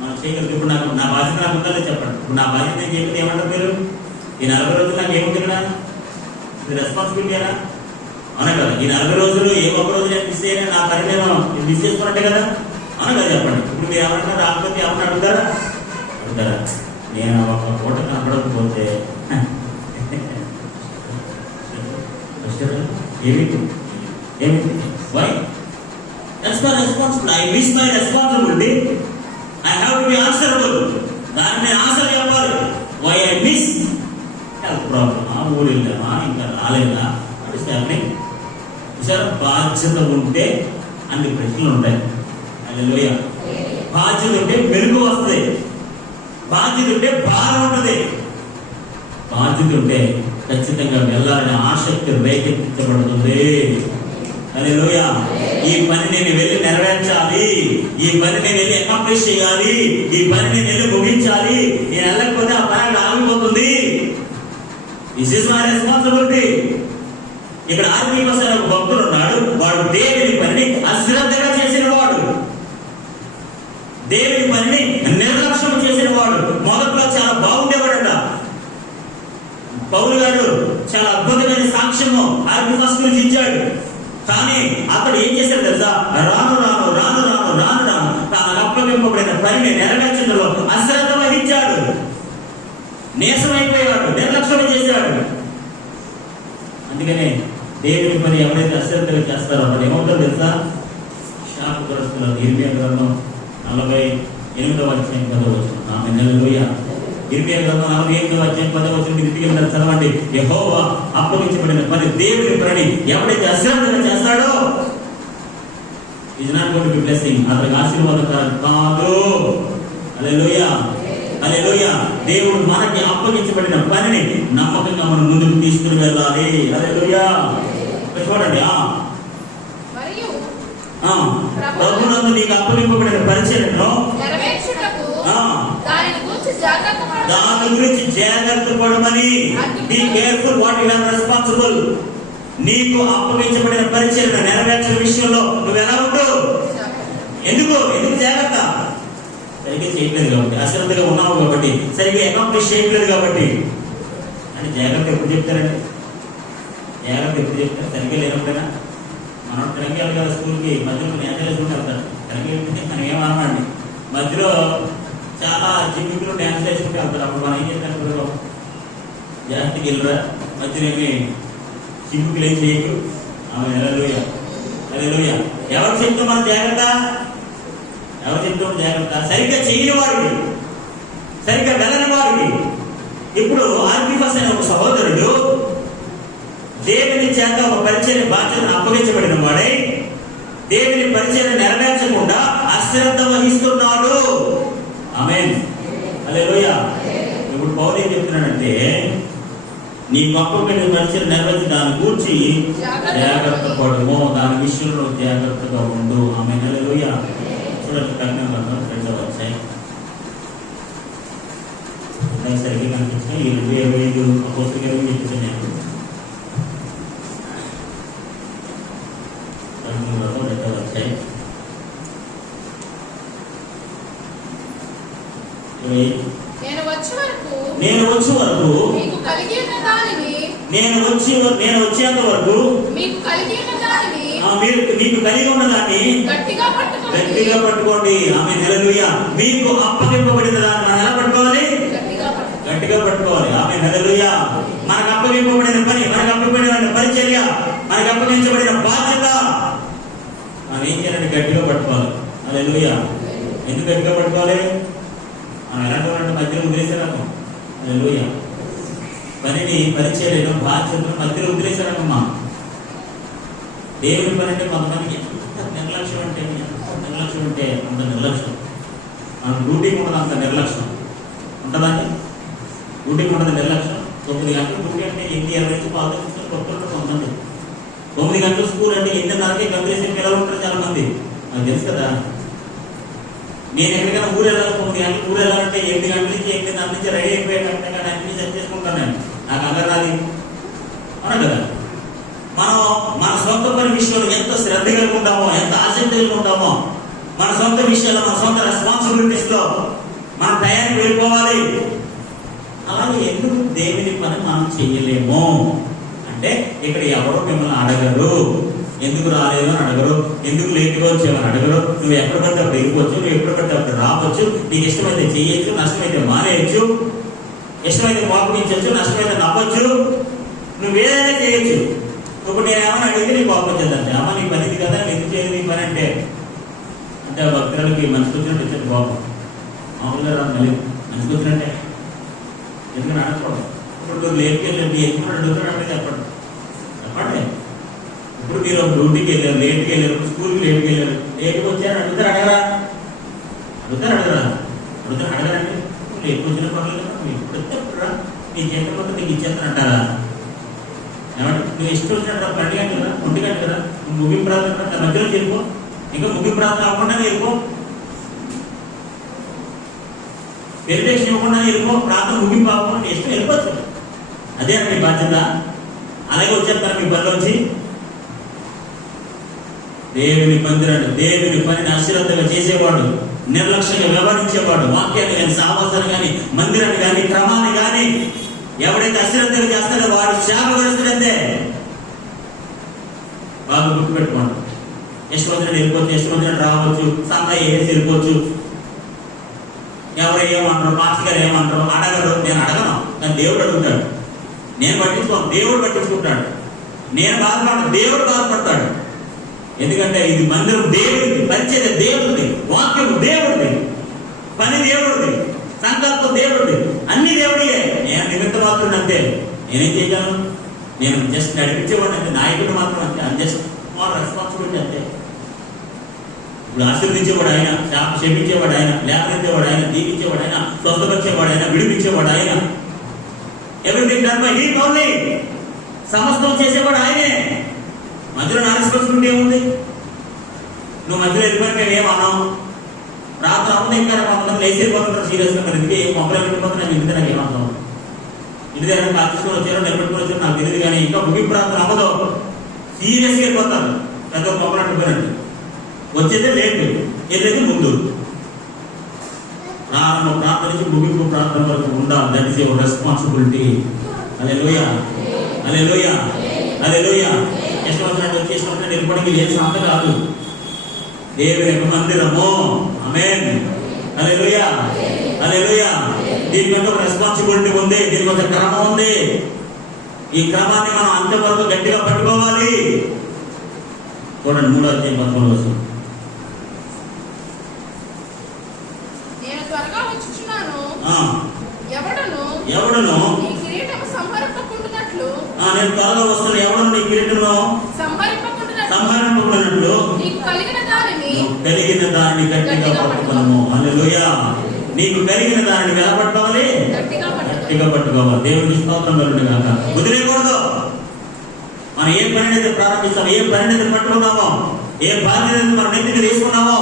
మనం చేయగలరు. ఇప్పుడు నాకు నా బాధ్యత నాకు ఉండాలని చెప్పండి. ఇప్పుడు నా బాధ్యత నేను చెప్పితే ఏమంటారు మీరు? ఈ 40 రోజులు నాకు ఏముంటుందా? ఇది రెస్పాన్సిబిలిటీనా? అవునా కదా? ఈ 40 రోజులు ఏ ఒక్క రోజు నేను మిస్ అయినా నా పని నేను మిస్ చేసుకున్నట్టే కదా? అవునా కదా? చెప్పండి. ఇప్పుడు మీరు ఏమంటారు? రాకపోతే ఏమన్నా అడుగుతారా? అడుగుతారా? నేను ఒక పూట కనపడకపోతే ఏమిటి? Why? That's my responsibility. I miss my responsibility. I have to be answerable. దాన్ని నేను ఆన్సర్ చెప్పాలి. Why I miss health problem, ఊరు వెళ్ళామా, ఇంకా రాలేదా, బాధ్యత ఉంటే అన్ని ప్రశ్నలు ఉంటాయి. హల్లెలూయా. బాధ్యత ఉంటే మెరుగు వస్తుంది. బాధ్యత ఉంటే భారం ఉంటుంది. బాధ్యత ఉంటే ఖచ్చితంగా వెళ్ళాలని ఆసక్తి రేకెత్తించబడుతుంది. హల్లెలూయా. ఈ పని నేను వెళ్ళి నెరవేర్చాలి, ఈ పని నేను వెళ్ళి అకాంప్లిష్ చేయాలి, ఈ పని నేను వెళ్ళి ముగించాలి. నేను వెళ్ళకపోతే ఆ పని ఆగిపోతుంది. This is my responsibility. ఇక్కడ ఆర్మీ కోసం ఒక భక్తుడు ఉన్నాడు. వాడు దేవుని పనిని అశ్రద్ధగా చేసిన వాడు. పౌలు గారు చాలా అద్భుతమైన సాక్ష్యము ఆర్కిఫాస్ గురించి ఇచ్చాడు. కానీ అతడు ఏం చేశాడు తెలుసా? రాను రాను రాను రాను రాను రాను తాను అప్పగింపబడిన పనిని నెరవేర్చడంలో అశ్రద్ధ వహించాడు, నీరసమైపోయాడు, నిర్లక్ష్యం చేశాడు. అందుకనే దేవుని పని ఎవరైతే అశ్రద్ధగా చేస్తారో అప్పుడు ఏమవుతారు తెలుసా? శాపగ్రస్తులు. ఇర్మియా గ్రంథం 48వ అధ్యాయం 10వ వచనం. ఆమె హల్లెలూయా. ఇర్మియా గ్రంథం 48వ అధ్యాయం 10వ వచనం మీరు చదవండి. యెహోవా అప్పగించబడిన పని, దేవుని పని ఎవరైతే అశ్రద్ధగా చేస్తాడో is not going to be blessing, అతనికి ఆశీర్వాదకరం కాదు. హల్లెలూయా, హల్లెలూయా. దేవుడు మనకి అప్పగించబడిన పనిని నమ్మకంగా మనం ముందుకు తీసుకుని వెళ్ళాలి. హల్లెలూయా. చూడండి, ప్రభువునందు నీకు అప్పగింపబడిన పరిచర్యను దాని గురించి జాగ్రత్త పడమని. Be careful what you have responsible. నీకు అప్పగించబడిన పరిచర్యను నెరవేర్చిన విషయంలో నువ్వు ఎలా ఉంటావు? ఎందుకు జాగ్రత్త? సరిగ్గా చేయట్లేదు కాబట్టి, అశ్రద్ధగా ఉన్నావు కాబట్టి, సరిగ్గా అకాంప్లిష్ చేయట్లేదు కాబట్టి. అంటే జాగ్రత్త ఎప్పుడు చెప్తారండి? జాగ్రత్త ఎప్పుడు చెప్తారు? సరిగ్గా లేనప్పుడైనా. మనం తెలంగాణ వెళ్ళాలి కదా స్కూల్కి, మధ్యలో డ్యాన్స్ వెళ్తారు. తెలంగాణ వెళ్తే మనం ఏమన్నాండి, మధ్యలో చాలా జిమ్మికులు డ్యాన్స్ వేసుకుంటూ వెళ్తారు. అప్పుడు మనం ఏం చేస్తాం? ఇప్పుడు జాగ్రత్తకి వెళ్ళరా, మధ్యలో ఏమి జిమ్మికులు ఏం చేయకు. ఆమె హల్లెలూయా, హల్లెలూయా. ఎవరు చెప్తాం మన జాగ్రత్త? ఎవరు చెప్తాం జాగ్రత్త? సరిగ్గా చేయని వారికి, సరిగ్గా వెళ్ళని వారికి. ఇప్పుడు ఆర్కిఫస్ అనే ఒక సహోదరుడు దేవుని చేత ఒక పరిచర్య బాధ్యతను అప్పగించబడిన వాడై దేవుని పరిచర్య నెరవేర్చకుండా అశ్రద్ధ వహిస్తున్నాడు. ఆమేన్, హల్లెలూయా. ఇప్పుడు పౌలు ఏం చెప్తున్నాడంటే, నీకు అప్పగించిన పరిచర్య నెరవేర్చి దాని గూర్చి జాగ్రత్త పడము, దాని విషయంలో జాగ్రత్తగా ఉండు. ఆమేన్, హల్లెలూయా. చూడండి, ప్రకటన గ్రంథం 2వ అధ్యాయం. సరిగ్గా కనిపించిన ఈ 25 అపోస్తలులు చెప్తున్నాను. నేను వచ్చే వరకు మీకు కలిగిన దానిని నేను వచ్చేంత వరకు మీకు కలిగిన దానిని మీకు కలిగి ఉన్న దాన్ని గట్టిగా పట్టుకోండి. ఆమె హల్లెలూయా. మీకు అప్పగింపబడిన దాన్ని మనం ఎలా పట్టుకోవాలి? గట్టిగా పట్టుకోవాలి. ఆమె హల్లెలూయా. మనకు అప్పగింపబడిన పని, మనకు అప్పగింపబడిన పరిచర్య, మనకు అప్పగించబడిన బాధ్యత మనం ఏం చేయాలంటే గట్టిగా పట్టుకోవాలి. హల్లెలూయా. ఎందుకు గట్టిగా పట్టుకోవాలి? మనం ఎలాంటి వాళ్ళంటే మధ్యలో వదిలేసారమ్మా. హల్లెలూయా. పనిని, పరిచర్యను, బాధ్యతను మధ్యలో వదిలేసారమ్మా. దేవుని పని అంటే కొంతమందికి ఎంత నిర్లక్ష్యం అంటే అంత నిర్లక్ష్యం. మన డ్యూటీకి ఉండదు అంత నిర్లక్ష్యం ఉంటుందండి. డ్యూటీకి ఉండదు నిర్లక్ష్యం. 9 గంటలు డ్యూటీ అంటే 8:20 నుంచి 10 నిమిషాలు కొట్టుకుంటారు కొంతమంది. 9 గంటలు స్కూల్ అంటే 8:30కి కంప్లీషన్ పిల్లలు ఉంటారు చాలా మంది. నాకు తెలుసు కదా. నేను ఎక్కడికైనా ఊరు వెళ్ళాలి, 9 గంటలకు ఊరు వెళ్ళాలంటే 8 గంటల నుంచి 8:30 నుంచి రెడీ అయిపోయేటంటే కానీ అన్ని సెట్ చేసుకుంటాను నేను. నాకు అందరు రాదు. అవునా కదా? మనం మన సొంత పని విషయంలో ఎంత శ్రద్ధ కలిగి ఉంటామో, ఎంత ఆసక్తి కలిగి ఉంటామో, మన సొంత విషయాల్లో, మన సొంత రెస్పాన్సిబిలిటీస్ లో మనం టయానికి వెళ్ళిపోవాలి. అలాగే ఎందుకు దేవుని పని మనం చెయ్యలేము అంటే, ఇక్కడ ఎవరో మిమ్మల్ని అడగరు, ఎందుకు రాలేదు అని అడగరు, ఎందుకు లేట్గా వచ్చావని అడగరు. నువ్వు ఎక్కడ పడితే అప్పుడు వెళ్ళిపోవచ్చు, నువ్వు ఎక్కడ పడితే అప్పుడు రావచ్చు. నీకు ఇష్టమైతే చెయ్యొచ్చు, నష్టమైతే మానేయచ్చు, ఇష్టమైతే కోపగించవచ్చు, నష్టమైతే నవ్వచ్చు, నువ్వేదైనా చేయొచ్చు. ఇప్పుడు నేను ఏమైనా అడిగితే నీకు కోపం వచ్చేదంటే, అమ్మ నీ పనిది కదా, ఎందుకు చేయదు నీ పని అంటే భక్తులకి మంచి కూర్చున్నట్టు వచ్చేది కోపం. మామూలుగా రాదు, మళ్ళీ మంచి కూర్చున్నట్టే ఎందుకని అడగకూడదు. ఇప్పుడు నువ్వు లేట్కి వెళ్ళండి, ఎందుకు అడుగుతున్నాడంటే చెప్పండి. ఇప్పుడు మీరు డ్యూటీకి వెళ్ళారు, లేట్కి వెళ్ళారు, స్కూల్కి లేట్కి వెళ్ళారు, లేట్కి వచ్చారు అడుగుతారు అడగరా? అడగరండి. నువ్వు లేట్కి వచ్చిన పర్లేదు కదా, నువ్వు ఎప్పుడు వస్తే అప్పుడు రా, నీ చేత పట్టు నీకు ఇచ్చేస్తాను అంటారా? ఏమంటే నువ్వు ఇష్టం వచ్చినట్టు 2 గంటలు కదా, 1 గంట కదా, నువ్వు ముగింపు ప్రార్థన దాని మధ్యలో చేరుకో, ఇంకా ముగింపు ప్రార్థన అవ్వకుండానే వెళ్ళిపో, వెరిటేషన్ ఇవ్వకుండానే వెళ్ళిపో, ప్రార్థన ముగింపు అవ్వకుండా ఇష్టం వెళ్ళిపోవచ్చు. అదే మీ బాధ్యత. అలాగే వచ్చేస్తారు మీ పనిలోంచి. దేవుని పందిరాడు, దేవుని పనిని అశ్రద్ధగా చేసేవాడు, నిర్లక్ష్యంగా వ్యవహరించేవాడు, వాక్యాన్ని కానీ, సావాసాన్ని కానీ, మందిరాన్ని కానీ, క్రమాన్ని కానీ ఎవడైతే అశ్రద్ధగా చేస్తాడో వాడు శాపగ్రస్తుడంతే. బాగా గుర్తుపెట్టుకోండి. ఇష్టం వచ్చినట్టు వెళ్ళిపోవచ్చు, ఇష్టం వచ్చినట్టు రావచ్చు, సంతా వేసి వెళ్ళిపోవచ్చు. ఎవరు ఏమంటారు, మాస్టర్ గారు ఏమంటారు అడగరు. నేను అడగను, కానీ దేవుడు అడుగుతాడు. నేను పట్టించుకోను, దేవుడు పట్టించుకుంటాడు. నేను బాధపడను, దేవుడు బాధపడతాడు. ఎందుకంటే ఇది మందిరం దేవుడిది, పరిచర్య దేవుడిది, వాక్యం దేవుడిది, పని దేవుడిది, సంకల్పం దేవుడిది, అన్ని దేవుడియే. నేను నిమిత్త మాత్రం అంతే. నేనేం చేయగలను? నేను జస్ట్ నడిపించేవాడు అంతే, నాయకుడు మాత్రం అంతే. అది జస్ట్ మా రెస్పాన్సిబిలిటీ అంతే. ఇప్పుడు ఆశీర్వదించేవాడు ఆయన, క్షమించేవాడు ఆయన, లేఖనించేవాడు ఆయన, దీవించేవాడు ఆయన, స్వస్థపరిచేవాడు ఆయన, విడిపించేవాడు ఆయన. Everything done by him only. సమస్తం చేసేవాడు ఆయనే. మధ్యలో నా రెస్పాన్సిబిలిటీ ఏముంది? నువ్వు మధ్యలో వెళ్ళిపోయి మేము ఏమన్నాం? రాత్రి అవుతుంది ఇంకా కొంతమంది లేచి వెళ్ళిపోతుంటారు సీరియస్గా. మరి ఇంటికి మొక్కలు వెళ్ళిపోతున్నా నేను ఇంటి నాకు ఏమవుతాం? ఇంటి దగ్గర కాల్చుకొని వచ్చారో నిలబెట్టుకొని వచ్చారో నాకు తెలియదు, కానీ ఇంకా ముగింపు ప్రాంతం అవ్వదు. సీరియస్గా వెళ్ళిపోతారు. పెద్ద మొక్కలు అంటుపోయినట్టు వచ్చేదే లేట్, వెళ్ళేది ముందు. ప్రారంభ ప్రాంతం నుంచి ముగింపు ప్రాంతం వరకు ఉండాలి. That is your responsibility. హల్లెలూయా, హల్లెలూయా, హల్లెలూయా. ఇష్టం వచ్చినట్టు వచ్చి ఇష్టం వచ్చినట్టు వెళ్ళిపోవడానికి లేదు, అంత కాదు. దేవుని యొక్క మందిరము. ఆమేన్, హల్లెలూయా, హల్లెలూయా. దీనికంటే ఒక రెస్పాన్సిబిలిటీ ఉంది, దీనికి ఒక క్రమం ఉంది. ఈ క్రమాన్ని మనం అంతవరకు గట్టిగా పట్టుకోవాలి. చూడండి 3వ అధ్యాయం 11వ వచనం. నేను త్వరగా వచ్చుచున్నాను, ఎవడును ఎవడును నీ కిరీటము సంహరింపకుండునట్లు, నేను త్వరగా వస్తున్నా, ఎవడును నీ కిరీటమును సంహరింపకుండునట్లు నీకు కలిగిన దానిని గట్టిగా పట్టుకోను. హల్లెలూయా. నీకు కలిగిన దానిని ఎలా పట్టుకోవాలి? గట్టిగా పట్టుకోవాలి. దేవుడికి స్తోత్రం కలుగును గాక. వదిలేయకూడదు. మనం ఏ పని అయితే ప్రారంభిస్తామో, ఏ పని అయితే పట్టుకున్నామో, ఏ బాధ్యత మనం నెత్తికి తీసుకున్నామో,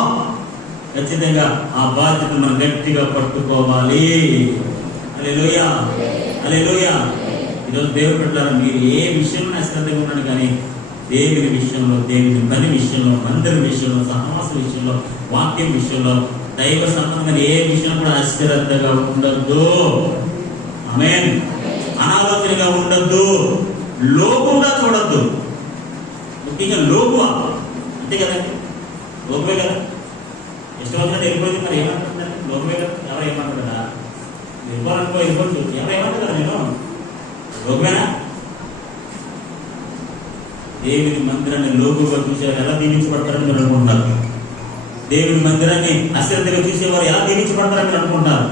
ఖచ్చితంగా ఆ బాధ్యతను మనం గట్టిగా పట్టుకోవాలి. హల్లెలూయా, హల్లెలూయా. ఈరోజు దేవుడు పెట్టారు, మీరు ఏ విషయంలో శ్రద్ధగా ఉన్నాడు, కానీ దేవుని విషయంలో, దేవుని పని విషయంలో, మందిరం విషయంలో, సహవాస విషయంలో, వాక్యం విషయంలో, దైవ సంబంధమైన ఏ విషయం కూడా అశ్రద్ధగా ఉండద్దు. ఆమేన్. అనాలోచనగా ఉండద్దు, లోకుగా చూడద్దు. ముఖ్యంగా లోకు అంతే కదండి, లోకువే కదా. ఇష్టం వచ్చినట్టు వెళ్ళిపోయింది, మరి ఏమంటుందండి? లోకువే కదా. ఎవరు ఏమంటారు కదా, వెళ్ళిపోవాలనుకో వెళ్ళిపోవచ్చు, ఎవరు ఏమంటారు కదా, నేను లోకువేనా? దేవుని మందిరాన్ని లోకుగా చూసేవారు ఎలా దీవించబడతారని మీరు అనుకుంటున్నారు? దేవుని మందిరాన్ని అశ్రద్ధగా చూసేవారు ఎలా దీవించబడతారని మీరు అనుకుంటారు?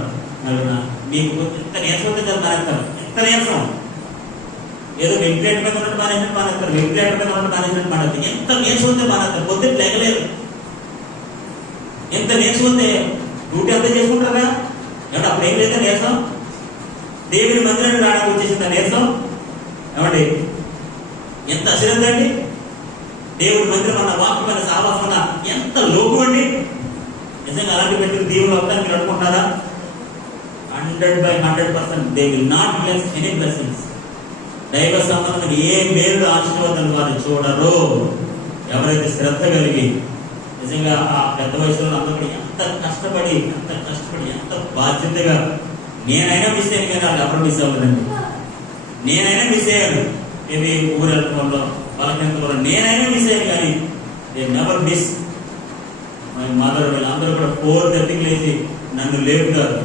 మీకు ఎంత నీరసం ఉంటే చాలా మానేస్తారు. ఎంత నీరసం, ఏదో వెంటిలేటర్ మీద ఉన్నట్టు మానేసినట్టు మానేస్తారు, వెంటిలేటర్ మీద ఉన్నట్టు మానేసినట్టు మానేస్తారు. ఎంత నీరసం ఉంటే మానేస్తారు, పొద్దున్న లేగలేరు. ఎంత నీరసం ఉంటే డ్యూటీ అంతా చేసుకుంటారా? ఏమంటే అప్పుడు ఏం లేదా నీరసం? దేవుని మందిరాన్ని రావడానికి వచ్చేసిందా నీరసం? ఏమండి ఎంత అశ్రద్ధ అండి! దేవుడి మందిరం అన్న, వాక్యమైన సహవాసం అన్న ఎంత లోకు అండి! నిజంగా అలాంటి వ్యక్తులు దేవుడు అవుతారని మీరు అనుకుంటారా? 100% they will not get any blessings. దైవ సంబంధం ఏ మేలు ఆశీర్వాదాలు వారు చూడరు. ఎవరైతే శ్రద్ధ కలిగి నిజంగా ఆ పెద్ద వయసులో అందరూ ఎంత కష్టపడి ఎంత బాధ్యతగా, నేనైనా మిస్ అయ్యాను కానీ వాళ్ళు ఎవరు మిస్ అవ్వదండి. నేనైనా మిస్ అయ్యాను, మేబీ ఊరెళ్ళడంలో వాళ్ళ నేనైనా మిస్ అయ్యాను, కానీ they never miss my mother. వీళ్ళందరూ కూడా 4:30కి లేచి నన్ను లేపుతారు.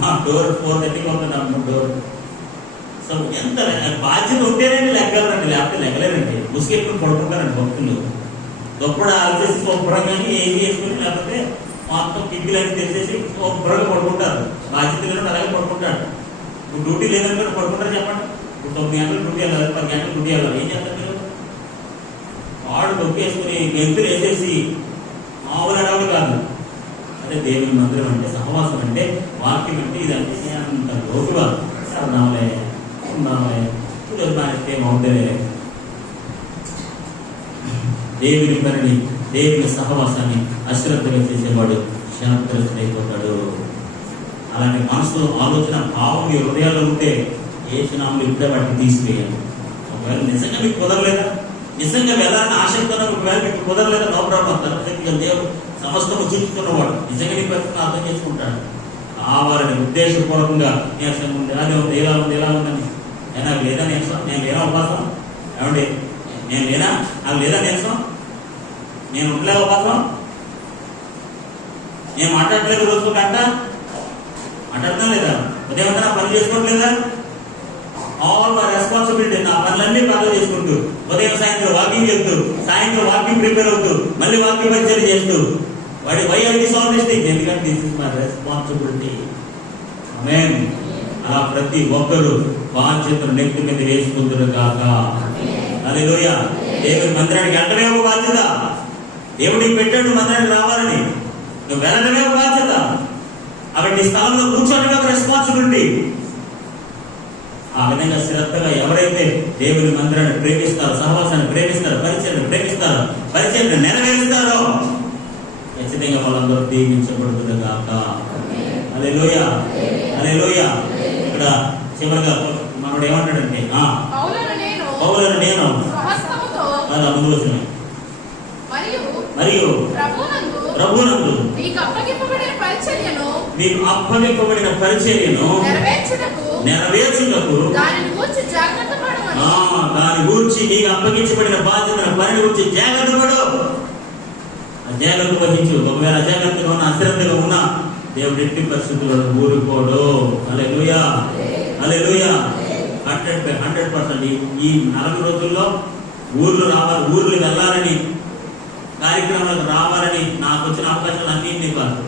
మా డోర్ 4:30కి అవుతుంది డోర్. సో ఎంత బాధ్యత ఉంటేనండి లెక్కలండి, లేకపోతే లెక్కలేదండి. ముసుకెట్టుకుని పడుకుంటారండి భక్తులు. దొప్పుడు ఆలోచేసి శుభ్రంగాని ఏం చేసుకుని, లేకపోతే మొత్తం కిటికీలన్నీ తెలిసేసి శుభ్రంగా పడుకుంటారు. బాధ్యత లేని అలాగే పడుకుంటాడు. ఇప్పుడు డ్యూటీ లేదని కూడా పడుకుంటారు చెప్పండి. ఇప్పుడు 9 గంటలు డ్యూటీ వెళ్ళాలి, 10 గంటలు డ్యూటీ వెళ్ళాలి, ఏం చేస్తారు మీరు? వాడు దొక్కేసుకుని గెంతులు వేసేసి మామూలు అడవులు కాదు. అదే దేవుని మందిరం అంటే, సహవాసం అంటే, వాక్యం అంటే ఇదంటే అంత లోతుగా ఉన్నామలే మానేస్తే మౌంటలే. దేవుని పనిని, దేవుని సహవాసాన్ని అశ్రద్ధగా చేసేవాడు శాంతిగ్రస్తుడైపోతాడు. అలాంటి మనసులో ఆలోచన, భావం మీ హృదయాల్లో ఉంటే ఏ క్షణంలో ఇప్పుడే వాటిని తీసివేయాలి. ఒకవేళ నిజంగా మీకు కుదరలేదా, నిజంగా వెళ్ళాలని ఆసక్తి ఉన్న ఒకవేళ మీకు కుదరలేదా, నో ప్రాబ్లం. తన దేవుడు సమస్తము చూసుకున్నవాడు నిజంగా నీ పరిస్థితిని అర్థం చేసుకుంటాడు. ఆ వారిని ఉద్దేశపూర్వకంగా నీరసంగా ఉంది, అదే ఉంది, ఇలా ఉంది, ఇలా ఉందని నాకు లేదా నీరసం, నేను లేనా ఉపవాసం, ఏమండి నేను లేనా, నాకు లేదా నీరసం, నేను ఉండలే ఉపవాసం, నేను మాట్లాడలేదు రోజు గంట మాట్లాడతాం లేదా, ఉదయం నా పని చేసుకోవట్లేదా, ఆల్ మై రెస్పాన్సిబిలిటీ, నా పనులన్నీ పనులు చేసుకుంటూ ఉదయం సాయంత్రం వాకింగ్ చేస్తూ, సాయంత్రం వాకింగ్ ప్రిపేర్ అవుతూ, మళ్ళీ వాకింగ్ పరిచయం చేస్తూ, వాడి why I did all this thing, ఎందుకంటే దిస్ ఇస్ మై రెస్పాన్సిబిలిటీ. ఆమేన్. అలా ప్రతి ఒక్కరూ బాధ్యతను నెత్తి మీద వేసుకుంటారు కాక. హల్లెలూయా. దేవుని మందిరానికి వెళ్ళడమే ఒక బాధ్యత. దేవుడికి పెట్టాడు మందిరానికి రావాలని, నువ్వు వెళ్ళడమే ఒక బాధ్యత. అటువంటి స్థలంలో కూర్చోవడమే ఒక రెస్పాన్సిబిలిటీ. ఆ విధంగా శ్రద్ధగా ఎవరైతే దేవుని మందిరాన్ని ప్రేమిస్తారో, సహవాసాన్ని ప్రేమిస్తారో, పరిచయాన్ని ప్రేమిస్తారో, పరిచయాన్ని నెరవేరుస్తారో ఖచ్చితంగా వాళ్ళందరూ దీవించబడుతుంది కాక. హల్లెలూయా. హల్లెలూయా. ఇక్కడ చివరిగా మనోడు ఏమంటాడంటే, పౌలను నేను అది అనుభవించిన మరియు ప్రభునందు మీకు అప్పగింపబడిన పరిచర్యను నెరవేర్చుటకు దాని గూర్చి నీకు అప్పగించబడిన బాధ్యతను పనిని గురించి జాగ్రత్త పడు. జాగ్రత్త వహించు. ఒకవేళ అజాగ్రత్తగా ఉన్నా, అశ్రద్ధగా ఉన్నా దేవుడు ఎట్టి పరిస్థితుల్లో ఊరుకోడు. హల్లెలూయా. హల్లెలూయా. 100% ఈ 40 రోజుల్లో ఊర్లు రావాలి, ఊర్లు వెళ్ళాలని, కార్యక్రమాలకు రావాలని, నాకు వచ్చిన అవకాశాలు అన్నింటినీ కాదు,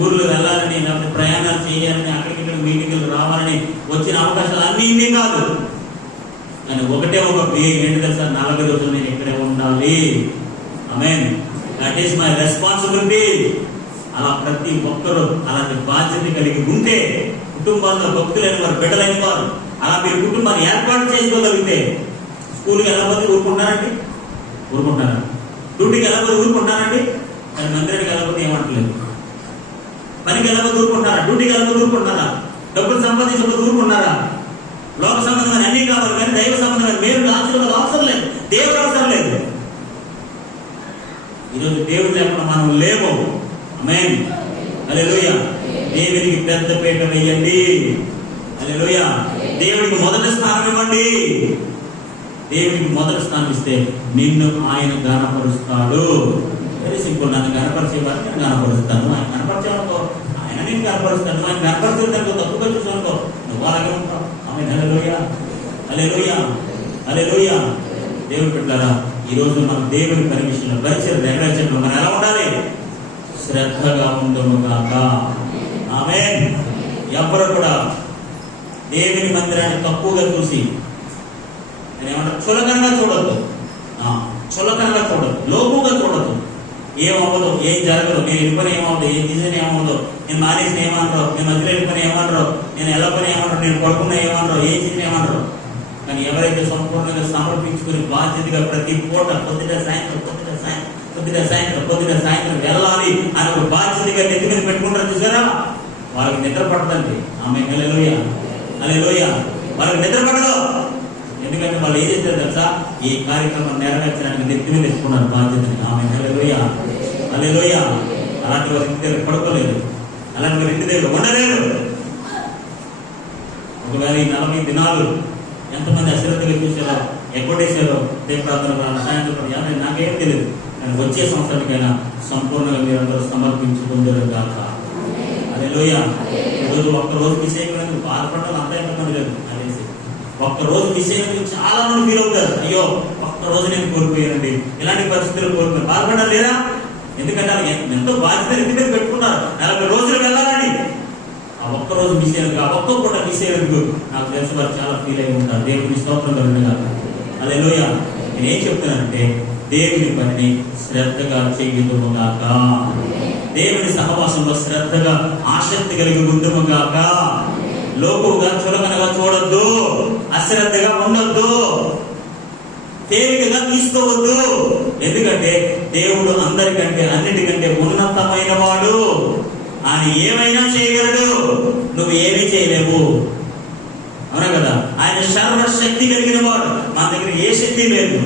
ఊర్లు వెళ్ళాలని, లేకపోతే ప్రయాణాలు చేయాలని, అక్కడికి మీటింగ్లకు రావాలని వచ్చిన అవకాశాలు అన్నింటినీ కాదు. కానీ ఒకటే ఒక ఏంటి తెలుసా, 40 రోజులు నేను ఇక్కడే ఉండాలి. ఆమేన్. That is my responsibility. అలా ప్రతి ఒక్కరూ అలాంటి బాధ్యత కలిగి ఉంటే, కుటుంబాల్లో భక్తులైన వారు, బిడ్డలైన వారు అలా మీరు కుటుంబాన్ని ఏర్పాటు చేసుకోగలిగితే, స్కూల్కి వెళ్ళకపోతే ఊరుకుంటారండి, ఊరుకుంటారా? డ్యూటీకి వెళ్ళకపోతే ఊరుకుంటారండి, కానీ మందిరానికి వెళ్ళకపోతే ఏమంటలేదు. పనికి వెళ్ళకపోతే ఊరుకుంటారా? డ్యూటీకి వెళ్ళకపోతే ఊరుకుంటారా? డబ్బులు సంపాదించకపోతే ఊరుకుంటారా? లోక సంబంధమైన అన్ని కావాలి, కానీ దైవ సంబంధమైన మేలు ఆశీర్వాదాలు అవసరం లేదు, దేవుడు అవసరం లేదు. ఈరోజు దేవుడు లేకుండా మనం లేము. ఆమేన్. హల్లెలూయా. దేవునికి పెద్ద పీట వేయండి. హల్లెలూయా. దేవుడికి మొదటి స్థానం ఇవ్వండి. దేవుడికి మొదటి స్థానం ఇస్తే నిన్ను ఆయన గణపరుస్తాడు. Very simple. నన్ను గణపరిచే వారిని నేను గణపరుస్తాను. ఆయన గణపరిచేవాడుకో, ఆయన నేను గణపరుస్తాను. ఆయన గణపరిచేదానికి తప్పుగా చూసానుకో, నువ్వు అలాగే ఉంటావు. ఆమేన్. హల్లెలూయా. హల్లెలూయా. హల్లెలూయా. దేవుడు పెట్టారా, ఈరోజు మన దేవుని పని విషయంలో పరిచయం నెరవేర్చడంలో మనం ఎలా ఉండాలి? శ్రద్ధగా ఉండము కాక. ఆమేన్. ఎవరు కూడా దేవుని మందిరాన్ని తక్కువగా చూసి, నేనేమంటారు, చులకనగా చూడద్దు, చులకనగా చూడద్దు, లోపుగా చూడద్దు. ఏమవ్వదు, ఏం జరగదు, నేను వెళ్ళిపోయిన ఏమవుతుంది, ఏం డిజైన్ ఏమవుతుందో, నేను మానేసిన ఏమనరు, నేను మధ్యలో వెళ్ళిపోయిన ఏమనరు, నేను వెళ్ళకపోయినా ఏమనరు, నేను పడుకున్నా ఏమనరు, ఏం చేసిన ఏమనరు. కానీ ఎవరైతే సంపూర్ణంగా సమర్పించుకుని బాధ్యతగా ప్రతి పూట పొద్దుట సాయంత్రం వెళ్ళాలి అని ఒక బాధ్యతగా నెత్తి మీద పెట్టుకుంటారు చూసారా, వాళ్ళకి నిద్ర పడదండి. ఆమె హల్లెలూయా. హల్లెలూయా. వాళ్ళకి నిద్ర పడదు. ఎందుకంటే వాళ్ళు ఏం చేస్తారు తెలుసా, ఈ కార్యక్రమం నెరవేర్చడానికి నెత్తి మీద తెచ్చుకున్నారు బాధ్యతని. ఆమె హల్లెలూయా. హల్లెలూయా. అలాంటి వారి ఇంటి దగ్గర పడుకోలేదు, అలాంటి వారి ఇంటి దగ్గర ఉండలేదు. ఒకవేళ ఈ 40 దినాలు ఎంతమంది అశ్రద్ధగా చూసారో, ఎక్కడేసారో, రేపు ప్రార్థన సాయంత్రం నాకేం తెలియదు. కానీ వచ్చే సంవత్సరానికైనా సంపూర్ణంగా మీరందరూ సమర్పించుకుందరు కాక. హల్లెలూయా. ఈరోజు ఒక్కరోజు మిస్ అయిపోయినందుకు బాధపడడం అంత ఎంతమంది లేదు. అనేసి ఒక్కరోజు మిస్ అయినందుకు చాలా మంది ఫీల్ అవుతారు, అయ్యో ఒక్కరోజు నేను కోల్పోయానండి, ఇలాంటి పరిస్థితులు కోల్పోయాను, బాధపడ్డారు లేదా? ఎందుకంటే ఎంతో బాధ్యత ఇంటి మీద పెట్టుకున్నారు, 40 రోజులు వెళ్ళాలని. ఆ ఒక్కరోజు మిస్ అయినందుకు, ఆ ఒక్క పూట మిస్ అయినందుకు నాకు తెలిసి వారు చాలా ఫీల్ అయి ఉంటారు. దేవుని స్తోత్రం కలుగునుగా. హల్లెలూయా. నేనేం చెప్తున్నానంటే, దేవుని పనిని శ్రద్ధగా చేయదుము గాక. దేవుని సహవాసంలో శ్రద్ధగా ఆసక్తి కలిగి ఉందుము గాక. లోకుగా చులకనగా చూడొద్దు, అశ్రద్ధగా ఉండొద్దు, తేలికగా తీసుకోవద్దు. ఎందుకంటే దేవుడు అందరికంటే అన్నిటికంటే ఉన్నతమైన వాడు. ఆయన ఏమైనా చేయగలడు, నువ్వు ఏమీ చేయలేవు. అవునా కదా? ఆయన సర్వశక్తి కలిగిన వాడు, మన దగ్గర ఏ శక్తి లేదు.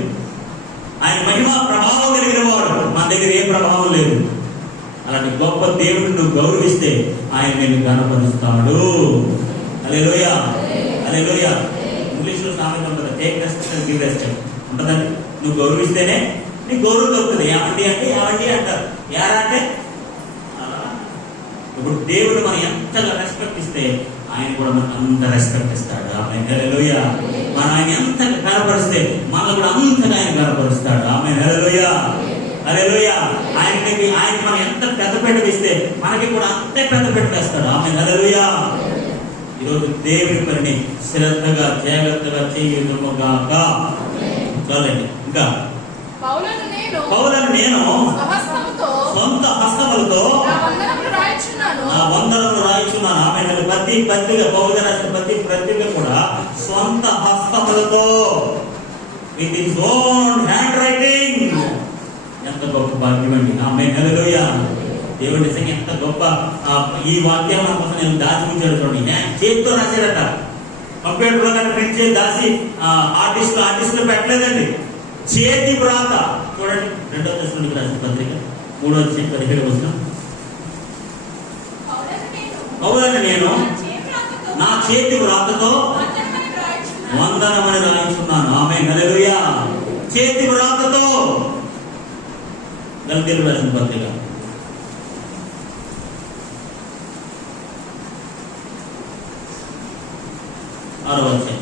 ఆయన మహిమ ప్రభావం కలిగిన వాడు, మన దగ్గర ఏ ప్రభావం లేదు. అలాంటి గొప్ప దేవుడిని నువ్వు గౌరవిస్తే ఆయన నిన్ను గణపరుస్తాడు. హల్లెలూయా. హల్లెలూయా. ఇంగ్లీష్లో సామెత ఉంటుంది, take respect and give respect ఉంటుందండి. నువ్వు గౌరవిస్తేనే నీకు గౌరవం దొరుకుతుంది. ఏమండి అంటే ఏమండి అంటారు, యారా అంటే అలా. ఇప్పుడు దేవుడు మనం ఎంతగా రెస్పెక్ట్ ఇస్తే ఆయన కూడా మనకు అంత రెస్పెక్ట్ ఇస్తాడు. ఆమేన్ హల్లెలూయా. మనం ఆయన ఎంతగా కనపరిస్తే మనల్ని కూడా అంతగా ఆయన కనపరుస్తాడు. ఆమేన్ హల్లెలూయా. హల్లెలూయా. ఆయనకి మనం ఎంత పెద్ద పెట్ట ఇస్తే మనకి కూడా అంతే పెద్ద పెట్ట వేస్తాడు. ఆమేన్ హల్లెలూయా. ఈరోజు దేవుడి పనిని శ్రద్ధగా జాగ్రత్తగా చేయగాక. చాలండి. ఇంకా పౌలను నేను సొంత హస్తములతో నా వందనములు రాయిచున్నాను. ఆమె ప్రతి పత్రిక పౌలు రాసిన ప్రతి పత్రిక కూడా సొంత హస్తములతో, with his own handwriting. ఎంత గొప్ప భాగ్యం అండి. ఆమె హల్లెలూయా. దేవుడి నిజంగా ఎంత గొప్ప. ఈ వాక్యం మన కోసం నేను దాచి ఉంచాడు చూడండి. నేను చేతితో రాశాడట, కంప్యూటర్లో కానీ ప్రింట్ చేసి దాచి ఆర్టిస్టులు పెట్టలేదండి. చేతి వ్రాత చూడండి. 2వ దశలోనికి రాసిన పత్రిక 3వ అధ్యాయం 17వ వచనం. పౌలను నేను నా చేతి వ్రాతతో వందనమని రాయించున్నాను. ఆమేన్ హల్లెలూయా. చేతి వ్రాతతో. గలతీయులకు రాసిన పత్రిక 6వ అధ్యాయం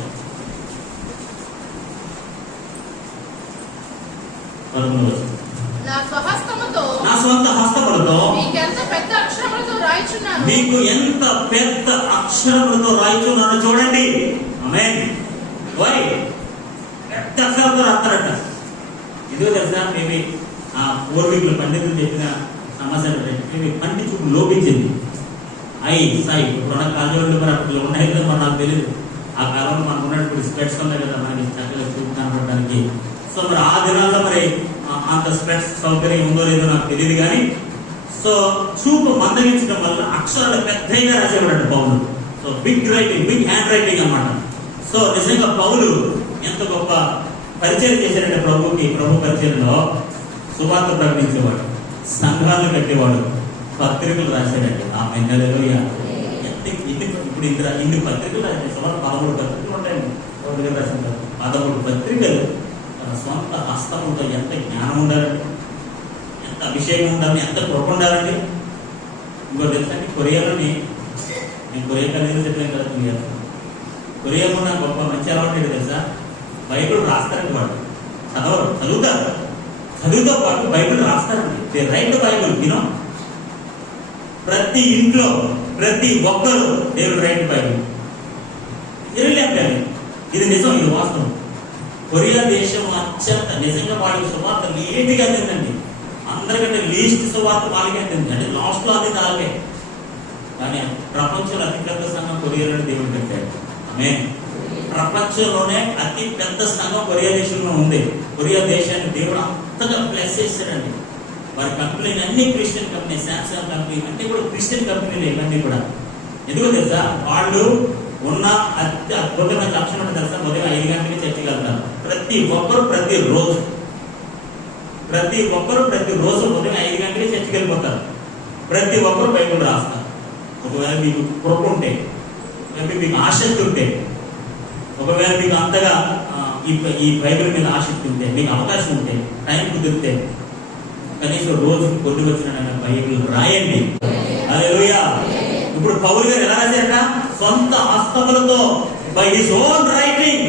11వ వచనం. నా స్వంత హస్తములతో మీకెంత పెద్ద అక్షరములతో రాయిచున్నాను. మీకు ఎంత పెద్ద అక్షరములతో రాయిచున్నాను చూడండి. ఆమేన్. వై పెద్ద అక్షరాలతో రాస్తారట. ఇదిగో తెలుసా, మేబీ ఆ పూర్వీకులు పండితులు చెప్పిన సమస్య ఏంటంటే పండి చూపు లోపించింది. సాయి ఇప్పుడున్న కాలేజీలు మరి అప్పుడు ఉన్నాయి కదా, మరి నాకు తెలియదు. ఆ కాలంలో మనకు ఉన్నప్పుడు స్పెట్స్ ఉన్నాయి కదా మనకి చక్కగా చూపు కనపడడానికి. సో మరి ఆ దినాల్లో మరి అంత స్పెట్స్ సౌకర్యం ఉందో లేదో నాకు తెలియదు కానీ, సో చూపు మందగించడం వల్ల అక్షరాలు పెద్దగా రాసేవాడు పౌలు. So big writing, big handwriting అన్నమాట. సో నిజంగా పౌలు ఎంత గొప్ప పరిచయం చేశాడంటే ప్రభుకి. ప్రభు పరిచయంలో సువార్త ప్రకటించేవాడు, సంఘాలను కట్టేవాడు, పత్రికలు రాశాడండి. ఆమేన్ హల్లెలూయా. ఇప్పుడు ఇన్ని పత్రికలు రాశాడు. సుమారు 13 పత్రికలు ఉంటాయండి. 13 పత్రికలు తన సొంత హస్తములతో. ఎంత జ్ఞానం ఉండాలండి, ఎంత అభిషేకం ఉండాలి, ఎంత కృప ఉండాలండి. ఇంకో తెలుసండి, కొరియాలోని నేను కొరియా కలిసి చెప్పలేను కదా. కొరియాలో ఉన్న గొప్ప మంచి అలవాటు తెలుసా, బైబిల్ రాస్తారండి. వాడు చదువుతారు, చదువుతో పాటు బైబిల్ రాస్తారండి. They write Bible. ప్రతి ఇంట్లో ప్రతి ఒక్కరు దేవుడు రైట్ బైబిల్. ఇది నిజం, ఇది వాస్తవం. కొరియా దేశం అత్యంత నిజంగా వాళ్ళకి సువార్త లేట్గా అందిందండి. అందరికంటే లీస్ట్ సువార్త వాళ్ళకి అందింది. అంటే లాస్ట్ లో అది తాగే. కానీ ప్రపంచంలో అతి పెద్ద సంఘం కొరియాలో దేవుడు పెట్టాడు. ఆమేన్. ప్రపంచంలోనే అతి పెద్ద సంఘం కొరియా దేశంలో ఉంది. కొరియా దేశాన్ని దేవుడు అంతగా బ్లెస్ చేశాడండి. వారి కంపెనీలు అన్ని క్రిస్టియన్ కంపెనీ, శాంసంగ్ కంపెనీ అన్ని కూడా క్రిస్టియన్ కంపెనీలు. ఇవన్నీ కూడా ఎందుకో తెలుసా, వాళ్ళు ఉన్న అతి అద్భుతమైన లక్షణం అంటే తెలుసా, ఉదయం 5 గంటలకి చర్చికి వెళ్తారు. ప్రతి ఒక్కరు ప్రతిరోజు ఉదయం 5 గంటలకి చర్చికి వెళ్ళిపోతారు. ప్రతి ఒక్కరు బైబిల్ రాస్తారు. ఒకవేళ మీకు కృప ఉంటే, మీకు ఆసక్తి ఉంటే, ఒకవేళ మీకు అంతగా ఈ బైబిల్ మీద ఆసక్తి ఉంటే, మీకు అవకాశం ఉంటే, టైం కుదిరితే కనీసం రోజుకి కొన్ని వచ్చిన బైబిల్ రాయండి. హల్లెలూయా. ఇప్పుడు పౌలు గారు ఎలా రాశారట, సొంత హస్తములతో, బై హిస్ ఓన్ రైటింగ్.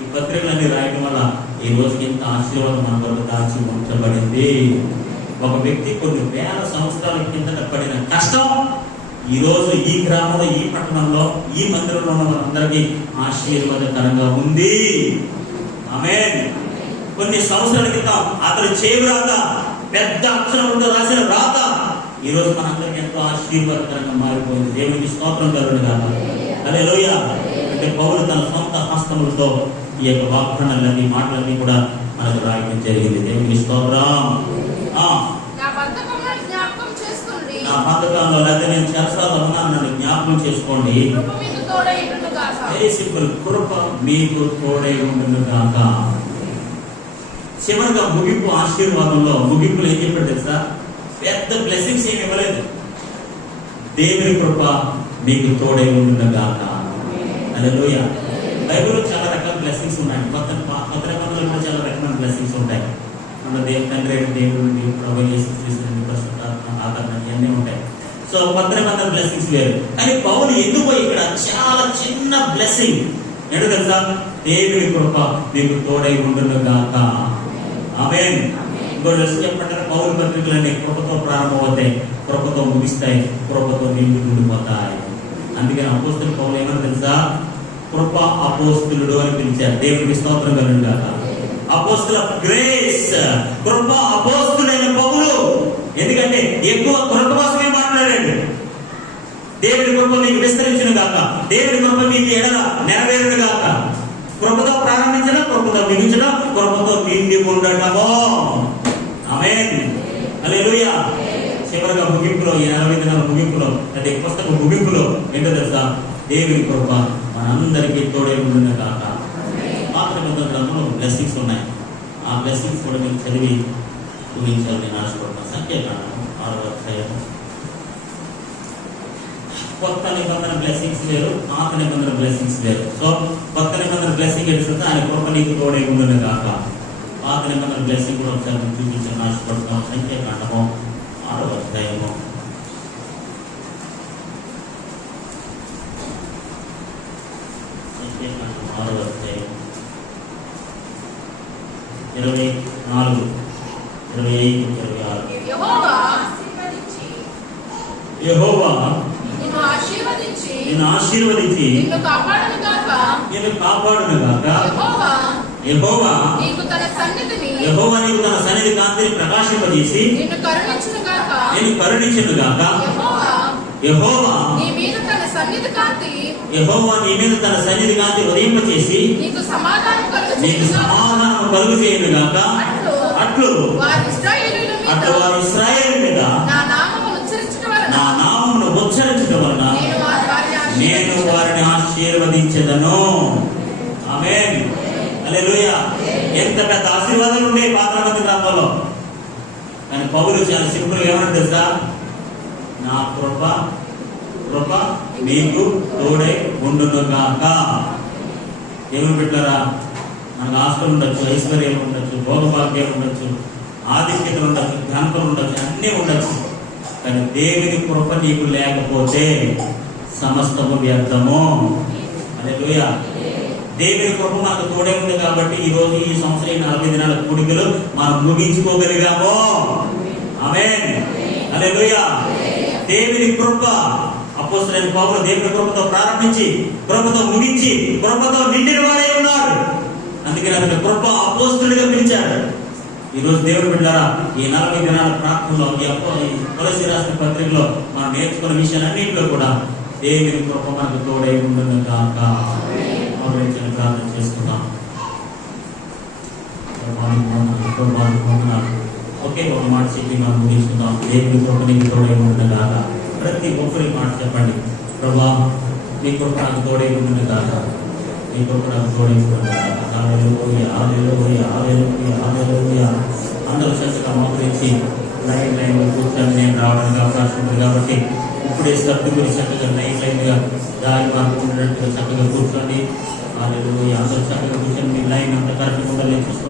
ఈ పత్రికలన్నీ రాయడం వల్ల ఈ రోజుకి ఇంత ఆశీర్వాదం మన కొరకు దాచి ఉంచబడింది. ఒక వ్యక్తి కొన్ని వేల సంవత్సరాల కిందట పడిన కష్టం ఈ రోజు ఈ గ్రామంలో, ఈ పట్టణంలో, ఈ మందిరంలో ఉన్న అందరికీ ఆశీర్వాదకరంగా ఉంది. ఆమేన్. కొన్ని సంవత్సరాల క్రితం అతను చేయరాక పెద్ద అక్షరంతో రాసిన రాత ఈ రోజు మనందరికీ ఎంతో ఆశీర్వాదకరంగా మారిపోయింది. దేవునికి స్తోత్రం కలుగును గాక. హల్లెలూయా. అంటే పౌలు తన సొంత హస్తములతో ఈ యొక్క వాగ్దానాలన్నీ, మాటలన్నీ కూడా మనకు రాయడం జరిగింది. దేవునికి స్తోత్రం. నా పథకంలో లేదా నేను చెరసాలలో ఉన్నాను, నన్ను జ్ఞాపకం చేసుకోండి. Very simple. కృప మీకు తోడై ఉండును గాక. చివరిగా ముగింపు ఆశీర్వాదంలో ముగింపులు ఏం చెప్పాడు తెలుసా, పెద్ద బ్లెస్సింగ్స్ ఏమి ఇవ్వలేదు. దేవుని కృప మీకు తోడై ఉండును గాక. హల్లెలూయా. బైబిల్లో చాలా రకాల బ్లెస్సింగ్స్ ఉన్నాయి. కొత్త నిబంధనలో కూడా చాలా రకమైన బ్లెస్సింగ్స్ ఉంటాయి. మన తండ్రి అయిన దేవుడు, ప్రభు యేసుక్రీస్తు, పరిశుద్ధాత్మ ఆదరణ ఇవన్నీ ఉంటాయి. సో కొత్త నిబంధన బ్లెస్సింగ్స్ వేరు. కానీ పౌలు ఎందుకో ఇక్కడ చాలా చిన్న బ్లెస్సింగ్ ఏంటో తెలుసా? దేవుడి కృప మీకు తోడై ఉండును గాక. ఆమేన్. ఇంకోటి తెలుసు చెప్పంటారు, పౌలు పత్రికలన్నీ కృపతో ప్రారంభమవుతాయి, కృపతో ముగిస్తాయి, కృపతో నిండిపోతాయి. అందుకని అపోస్తుల పౌలు ఏమని తెలుసా? కృప అపోస్తులుడు అని పిలిచారు. దేవుడికి స్తోత్రం కలుగును గాక. అపోస్తుల గ్రేస్, కృప అపోస్తులైన పౌలు. ఎందుకంటే ఎక్కువ కృప కోసమే మాట్లాడాడు. దేవుడి కృప మీకు విస్తరించును గాక, దేవుడి కృప మీకు ఎడల నెరవేరును గాక. కృపతో ప్రారంభించడం, కృపతో మిగించడం, కృపతో నిండి ఉండటము. ఆమేన్. హల్లెలూయా. చివరిగా ముగింపులో, ఈ 40 దినాల ముగింపులో, అంటే ఈ పుస్తకం ముగింపులో ఏంటో తెలుసా? దేవుడి కృప మనందరికీ తోడై ఉండును గాక. పాత నిబంధన గ్రంథంలో బ్లెస్సింగ్స్ ఉన్నాయి. ఆ బ్లెస్సింగ్స్ కూడా మీకు చదివి ఊహించాలని నేను ఆశపడుతున్నాను. సంఖ్యాకాండం 6వ అధ్యాయం. కొత్త నిబంధన బ్లెస్సింగ్స్ వేరు, పాత నిబంధన బ్లెస్సింగ్స్ వేరు. సో కొత్త నిబంధన బ్లెస్సింగ్ ఏంటంటే ఆయన కృప నీకు తోడై ఉండును గాక. పాత నిబంధన బ్లెస్సింగ్ కూడా ఒకసారి మీకు చూపించాలని ఆశపడుతున్నాం. సంఖ్యాకాండము 6వ అధ్యాయము. సంఖ్యాకాండం 6వ అధ్యాయం 24, 25, 26. యెహోవా నిన్ను ఆశీర్వదించి నిన్ను కాపాడును గాక. యెహోవా నీకు తన సన్నిధి కాంతిని ప్రకాశింపజేసి నిన్ను కరుణించును గాక. యెహోవా నీ మీద తన సన్నిధి కాంతి ఉదయింపచేసి నీకు సమాధానం కలుగు చేయను గాక. అట్లు వారి ఇశ్రాయేలు మీద నా నామమును ఉచ్చరించడం వలన నేను వారిని ఆశీర్వదించెదను. ఆమేన్. హల్లెలూయా. ఎంత పెద్ద ఆశీర్వాదాలు ఉన్నాయి పాత నిబంధన గ్రంథంలో. కానీ పౌలు చాలా సింపుల్ గా ఏమన్నా తెలుసా? నా కృప మీకు తోడై ఉండును గాక. ఏమని పెట్టారా? మనకు ఆస్తులు ఉండొచ్చు, ఐశ్వర్యాలు ఉండొచ్చు, భోగభాగ్యాలు ఉండొచ్చు, ఆధిక్యతలు ఉండొచ్చు, ఘనతలు ఉండొచ్చు, అన్నీ ఉండొచ్చు. కానీ దేవుని కృప నీకు లేకపోతే సమస్తము వ్యర్థము. హల్లెలూయా. దేవుని కృప మనకు తోడే ఉంది కాబట్టి ఈ రోజు ఈ సంవత్సరం 40 దినాల కూడికలు మనం ముగించుకోగలిగాము. ఆమేన్. హల్లెలూయా. దేవుని కృప, అపోస్తలుడైన పౌలు దేవుని కృపతో ప్రారంభించి, కృపతో ముగించి, కృపతో నిండిన వాడే ఉన్నాడు. అందుకని అతని కృప అపోస్తలుడిగా పిలిచాడు. ఈ రోజు దేవుడు బిడ్డలారా, ఈ 40 దినాల ప్రార్థనలో, ఈ కొలస్సీ రాసిన పత్రికలో మనం నేర్చుకున్న విషయాలన్నింటిలో కూడా దేవుని కృప మనకు తోడై ఉండును గాక. ప్రార్థన చేసుకుందాం. ఒకే ఒక మాట చెప్పి మనం ముగించుకుందాం. దేవుని కృప నీకు తోడై ఉండును గాక. ప్రతి ఒక్కరి మాట చెప్పండి. ప్రభా నీ కృప నాకు తోడై ఉండును గాక. నీ కృప నాకు తోడై ఉండును గాక. హల్లెలూయా, హల్లెలూయా, హల్లెలూయా, హల్లెలూయా. అందరూ చక్కగా మోకరించి లైన్ కూర్చొని నేను రావడానికి అవకాశం ఉంది కాబట్టి ఇప్పుడే సర్దుకుని చక్కగా లైన్గా దారి మార్పు ఉన్నట్టుగా చక్కగా కూర్చోండి. హల్లెలూయా. అందరూ చక్కగా కూర్చొని మీ లైన్ అంతా కరెక్ట్గా ఉండాలి.